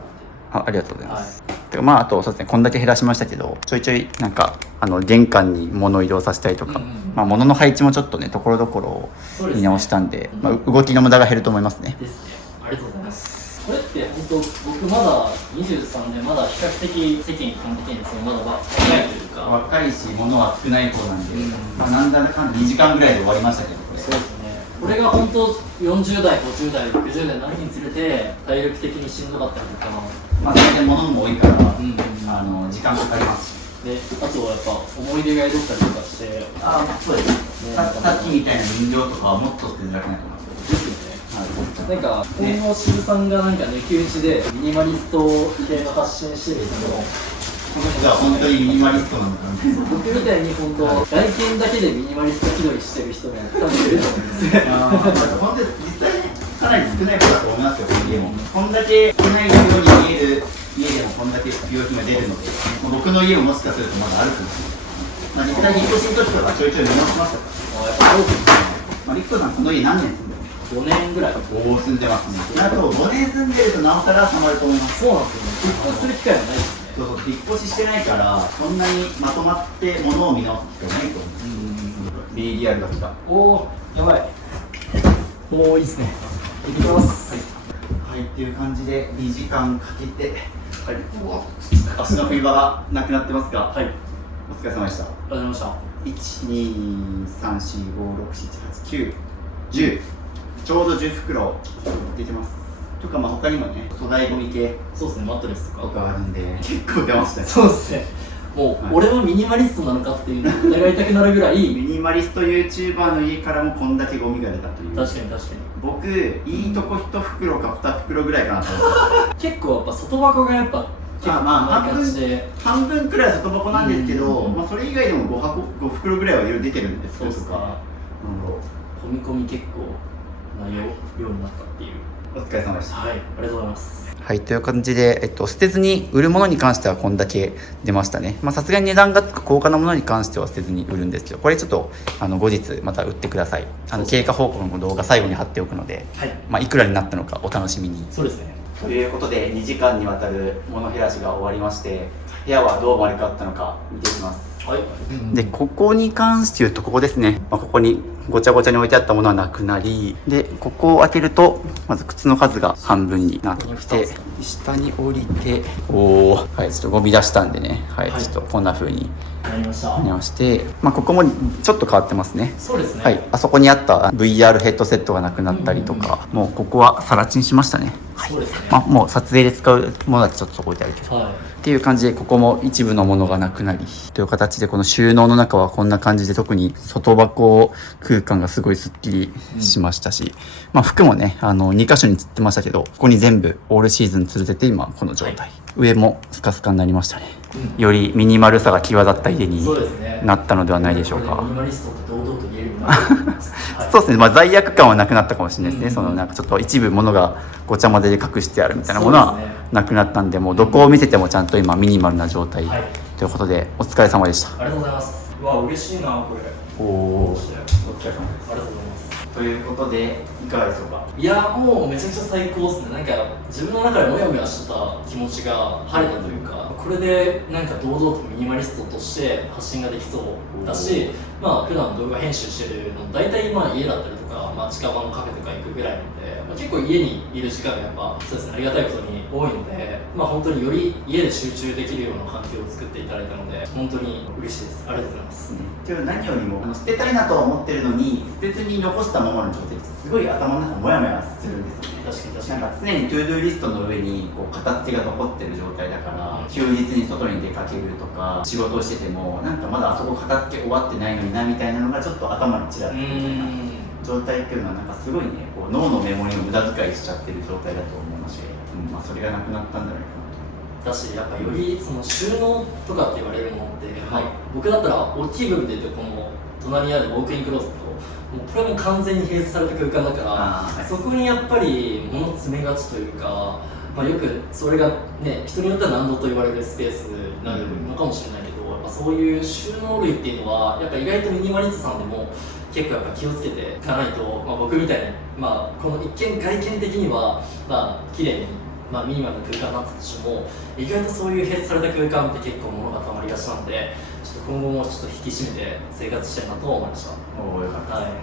ありがとうございます。てかまああとそうですね、こんだけ減らしましたけど、ちょいちょいなんか玄関に物を移動させたりとか、まあ物の配置もちょっとね、ところどころ見直したんで、まあ動きの無駄が減ると思いますね。ですね。ありがとうございます。これって本当僕まだ23でまだ比較的世間一般的にですね、まだ若いというか若いし物は少ない方なんで、まあなんだかんだ2時間ぐらいで終わりましたけど、これ。そうですね。これが本当40代、50代、60代になるにつれて体力的にしんどかったりとか、まあ大体物も多いから、時間かかりますし。で、あとはやっぱ思い出が宿ったりとかして、そうですね。さっきみたいな人形とかはもっと捨てづらくないと思います。ですよね。なんか今後渋さんがなんか抜き打ちでミニマリスト系の発信してるけど、この人が本当にミニマリストなのかな。僕みたいに本当外見だけでミニマリスト気取りしてる人も多分いると思うんですよ。本当に実際ね、かなり少ない方だと思いますよ、この家も。こんだけ少ないように見える家でもこんだけ不要品が出るので、僕の家ももしかするとまだあるかもしれない。まあ実際引っ越しの時とかちょいちょい見直しましたから。やっぱそうですね。まあリッコさんこの家何年住んでる？5年ぐらい。住んでますね。あと5年住んでるとなおさらハマると思います。そうなんですよね。引っ越しする機会はないですね。そう、引っ越ししてないからそんなにまとまって物を見直す機会ないと思う。リアルが来た。おお、やばい。もういいですね。行きます。はい、っていう感じで2時間かけて、足の踏み場がなくなってますが、お疲れ様でした。ありがとうございました。1、2、3、4、5、6、7、8、9、10、ちょうど10袋出てます。とかまあ他にもね、粗大ゴミ系、そうですね、マットレスとかあるんで結構出ましたね。そうですね。もう、俺はミニマリストなのかっていうのを疑いたくなるぐらいミニマリスト YouTuber の家からもこんだけゴミが出たという。確かに確かに。僕いいとこ1袋か2袋ぐらいかなと思って。結構やっぱ外箱がやっぱまあ半分くらい外箱なんですけど、まあそれ以外でも5袋ぐらいはいろいろ出てるんです。そうですね。込み込み結構な量になったっていう。お疲れ様でした。はい、ありがとうございます。はい、という感じで、捨てずに売るものに関してはこんだけ出ましたね。さすがに値段がつく高価なものに関しては捨てずに売るんですけど、これちょっと後日また売ってください。経過報告の動画最後に貼っておくので、はい、いくらになったのかお楽しみに。そうですね。ということで2時間にわたる物減らしが終わりまして、部屋はどう悪かったのか見ていきます。はい、でここに関して言うとここですね、ここにごちゃごちゃに置いてあったものはなくなり、でここを開けるとまず靴の数が半分になって、下に降りて、はい、ちょっとゴミ出したんでね、はい、ちょっとこんな風になりまして、ここもちょっと変わってますね。そうですね。はい、あそこにあった VR ヘッドセットがなくなったりとか、もうここは更地にしましたね。はい、そうですね。もう撮影で使うものだけちょっと置いてあるけど、っていう感じでここも一部のものがなくなりという形で、この収納の中はこんな感じで、特に外箱空間がすごいスッキリしましたし、服もね2箇所に吊ってましたけど、ここに全部オールシーズン吊るせて今この状態、上もスカスカになりましたね。よりミニマルさが際立った家になったのではないでしょうか。ミニマリストって堂々と言えるようになってます。そうですね、罪悪感はなくなったかもしれないですね。そのなんかちょっと一部ものがごちゃ混ぜで隠してあるみたいなものはなくなったんで、もうどこを見せてもちゃんと今ミニマルな状態ということで、お疲れ様でした。ありがとうございます。うわ、嬉しいなこれ。お疲れ様です。ありがとうございます。ということでいかがでしょうか。いや、もうめちゃくちゃ最高ですね。なんか自分の中でモヤモヤしてた気持ちが晴れたというか、これでなんか堂々とミニマリストとして発信ができそうだし、普段動画編集してるの大体家だったりとか、近場のカフェとか行くぐらいなので、結構家にいる時間がやっぱそうですね、ありがたいことに多いので、本当により家で集中できるような環境を作っていただいたので、本当に嬉しいです。ありがとうございます。何よりも捨てたいなとは思ってるのに、捨てずに残したままの状態ってすごい頭の中モヤモヤするんですよね。確かになんか常にトゥードゥーリストの上に片付けが残ってる状態だから、休日に外に出かけるとか仕事をしてても、なんかまだあそこ片付け終わってないのになみたいなのがちょっと頭にちらつくみたいな状態っていうのは、なんかすごいね、脳のメモリを無駄遣いしちゃってる状態だと思うので、それがなくなったんじゃないかなと。だし、やっぱよりその収納とかって言われるものって、僕だったら大きい部分で言うとこの隣にあるウォークインクローゼット、これも完全に閉鎖された空間だから、そこにやっぱり物詰めがちというか、よくそれがね、人によっては難度と言われるスペースになるのかもしれないけど、やっぱそういう収納類っていうのはやっぱ意外とミニマリストさんでも結構やっぱ気をつけていかないと、僕みたいに、この一見外見的には綺麗にミニマルな空間になったとしても、意外とそういう閉鎖された空間って結構物が溜まりがちなので、ちょっと今後もちょっと引き締めて生活したいなと思いました。おお、よかったですね。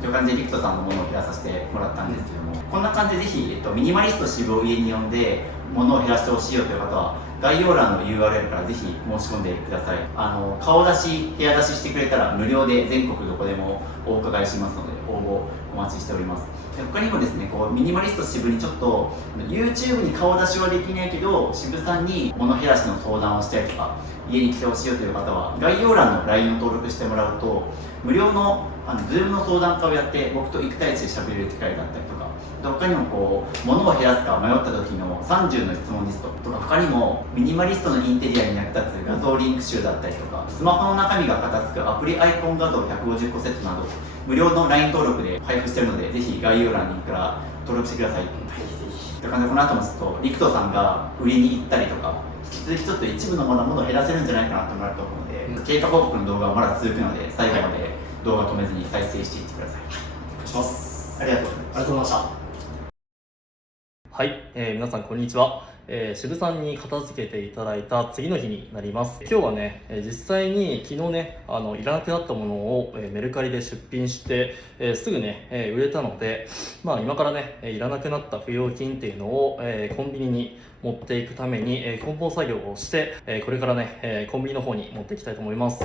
という感じでリクトさんのものを減らさせてもらったんですけども、こんな感じでぜひ、ミニマリスト渋を家に呼んで物を減らしてほしいよという方は概要欄の URL からぜひ申し込んでください。顔出し部屋出ししてくれたら無料で全国どこでもお伺いしますので、応募お待ちしております。他にもですね、ミニマリスト渋にちょっと YouTube に顔出しはできないけど、渋さんに物減らしの相談をしたりとか家に来てほしいよという方は概要欄の LINE を登録してもらうと、無料のZoom の相談会をやって僕と1対1で喋れる機会があったりとか、他にも物を減らすか迷った時の30の質問リストとか、他にもミニマリストのインテリアに役立つ画像リンク集だったりとか、スマホの中身が片付くアプリアイコン画像150個セットなど無料の LINE 登録で配布しているので、ぜひ概要欄にから登録してください。という感じで、この後もちょっとリクトさんが売りに行ったりとか、引き続きちょっと一部の物を減らせるんじゃないかなと思われると思うので、経過報告の動画はまだ続くので、最後まで動画止めずに再生していってください。お願いします。ありがとうございました。はい、皆さんこんにちは。渋さんに片付けていただいた次の日になります。今日はね、実際に昨日ね、いらなくなったものをメルカリで出品して、すぐね、売れたので、今からね、いらなくなった不要品っていうのを、コンビニに持っていくために、梱包作業をして、これからね、コンビニの方に持っていきたいと思います。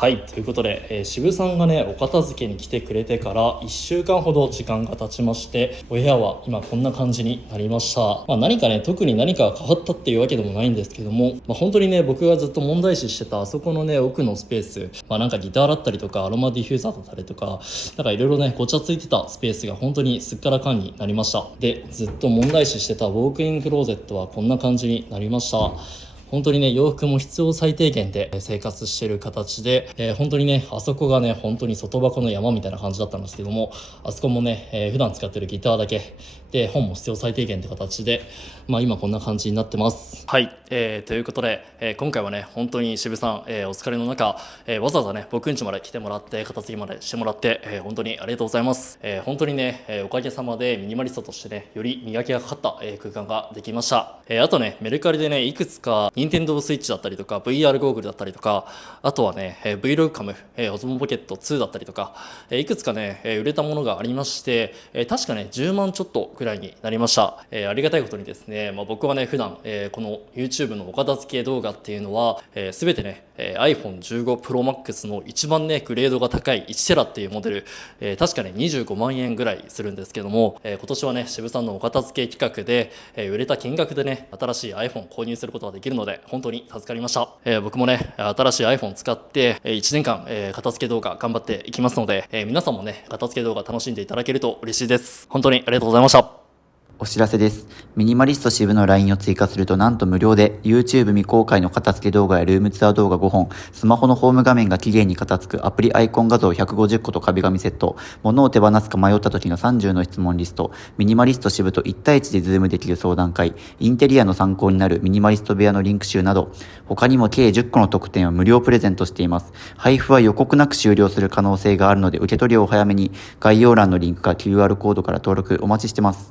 はい、ということで、渋さんがね、お片付けに来てくれてから1週間ほど時間が経ちまして、お部屋は今こんな感じになりました。何かね、特に何かが変わったっていうわけでもないんですけども、本当にね、僕がずっと問題視してたあそこのね、奥のスペース、なんかギターだったりとか、アロマディフューザーだったりとか、なんかいろいろね、ごちゃついてたスペースが本当にすっからかんになりました。で、ずっと問題視してたウォークインクローゼットはこんな感じになりました。本当にね、洋服も必要最低限で生活してる形で、本当にね、あそこがね、本当に外箱の山みたいな感じだったんですけども、あそこもね、普段使ってるギターだけで、本も必要最低限って形で、今こんな感じになってます。はい、ということで、今回はね、本当に渋さん、お疲れの中、わざわざね、僕ん家まで来てもらって、片付けまでしてもらって、本当にありがとうございます。本当にね、おかげさまでミニマリストとしてね、より磨きがかかった、空間ができました。あとね、メルカリでね、いくつか、ニンテンドースイッチだったりとか、VR ゴーグルだったりとか、あとはね、Vlogcam、Osmo Pocket 2だったりとか、いくつかね、売れたものがありまして、確かね、10万ちょっとくらいになりました。ありがたいことにですね、僕はね、普段、この YouTube のお片付け動画っていうのは、すべてね、iPhone 15 Pro Max の一番ね、グレードが高い1テラっていうモデル、確かね、25万円ぐらいするんですけども、今年はね、渋さんのお片付け企画で、売れた金額でね、新しい iPhone 購入することができるので、本当に助かりました。僕もね、新しい iPhone 使って、1年間、片付け動画頑張っていきますので、皆さんもね、片付け動画楽しんでいただけると嬉しいです。本当にありがとうございました。お知らせです。ミニマリスト支部の LINE を追加するとなんと無料で YouTube 未公開の片付け動画やルームツアー動画5本、スマホのホーム画面が綺麗に片付くアプリアイコン画像150個と壁紙セット、物を手放すか迷った時の30の質問リスト、ミニマリスト支部と1対1でズームできる相談会、インテリアの参考になるミニマリスト部屋のリンク集など、他にも計10個の特典を無料プレゼントしています。配布は予告なく終了する可能性があるので受け取りをお早めに、概要欄のリンクか QR コードから登録お待ちしてます。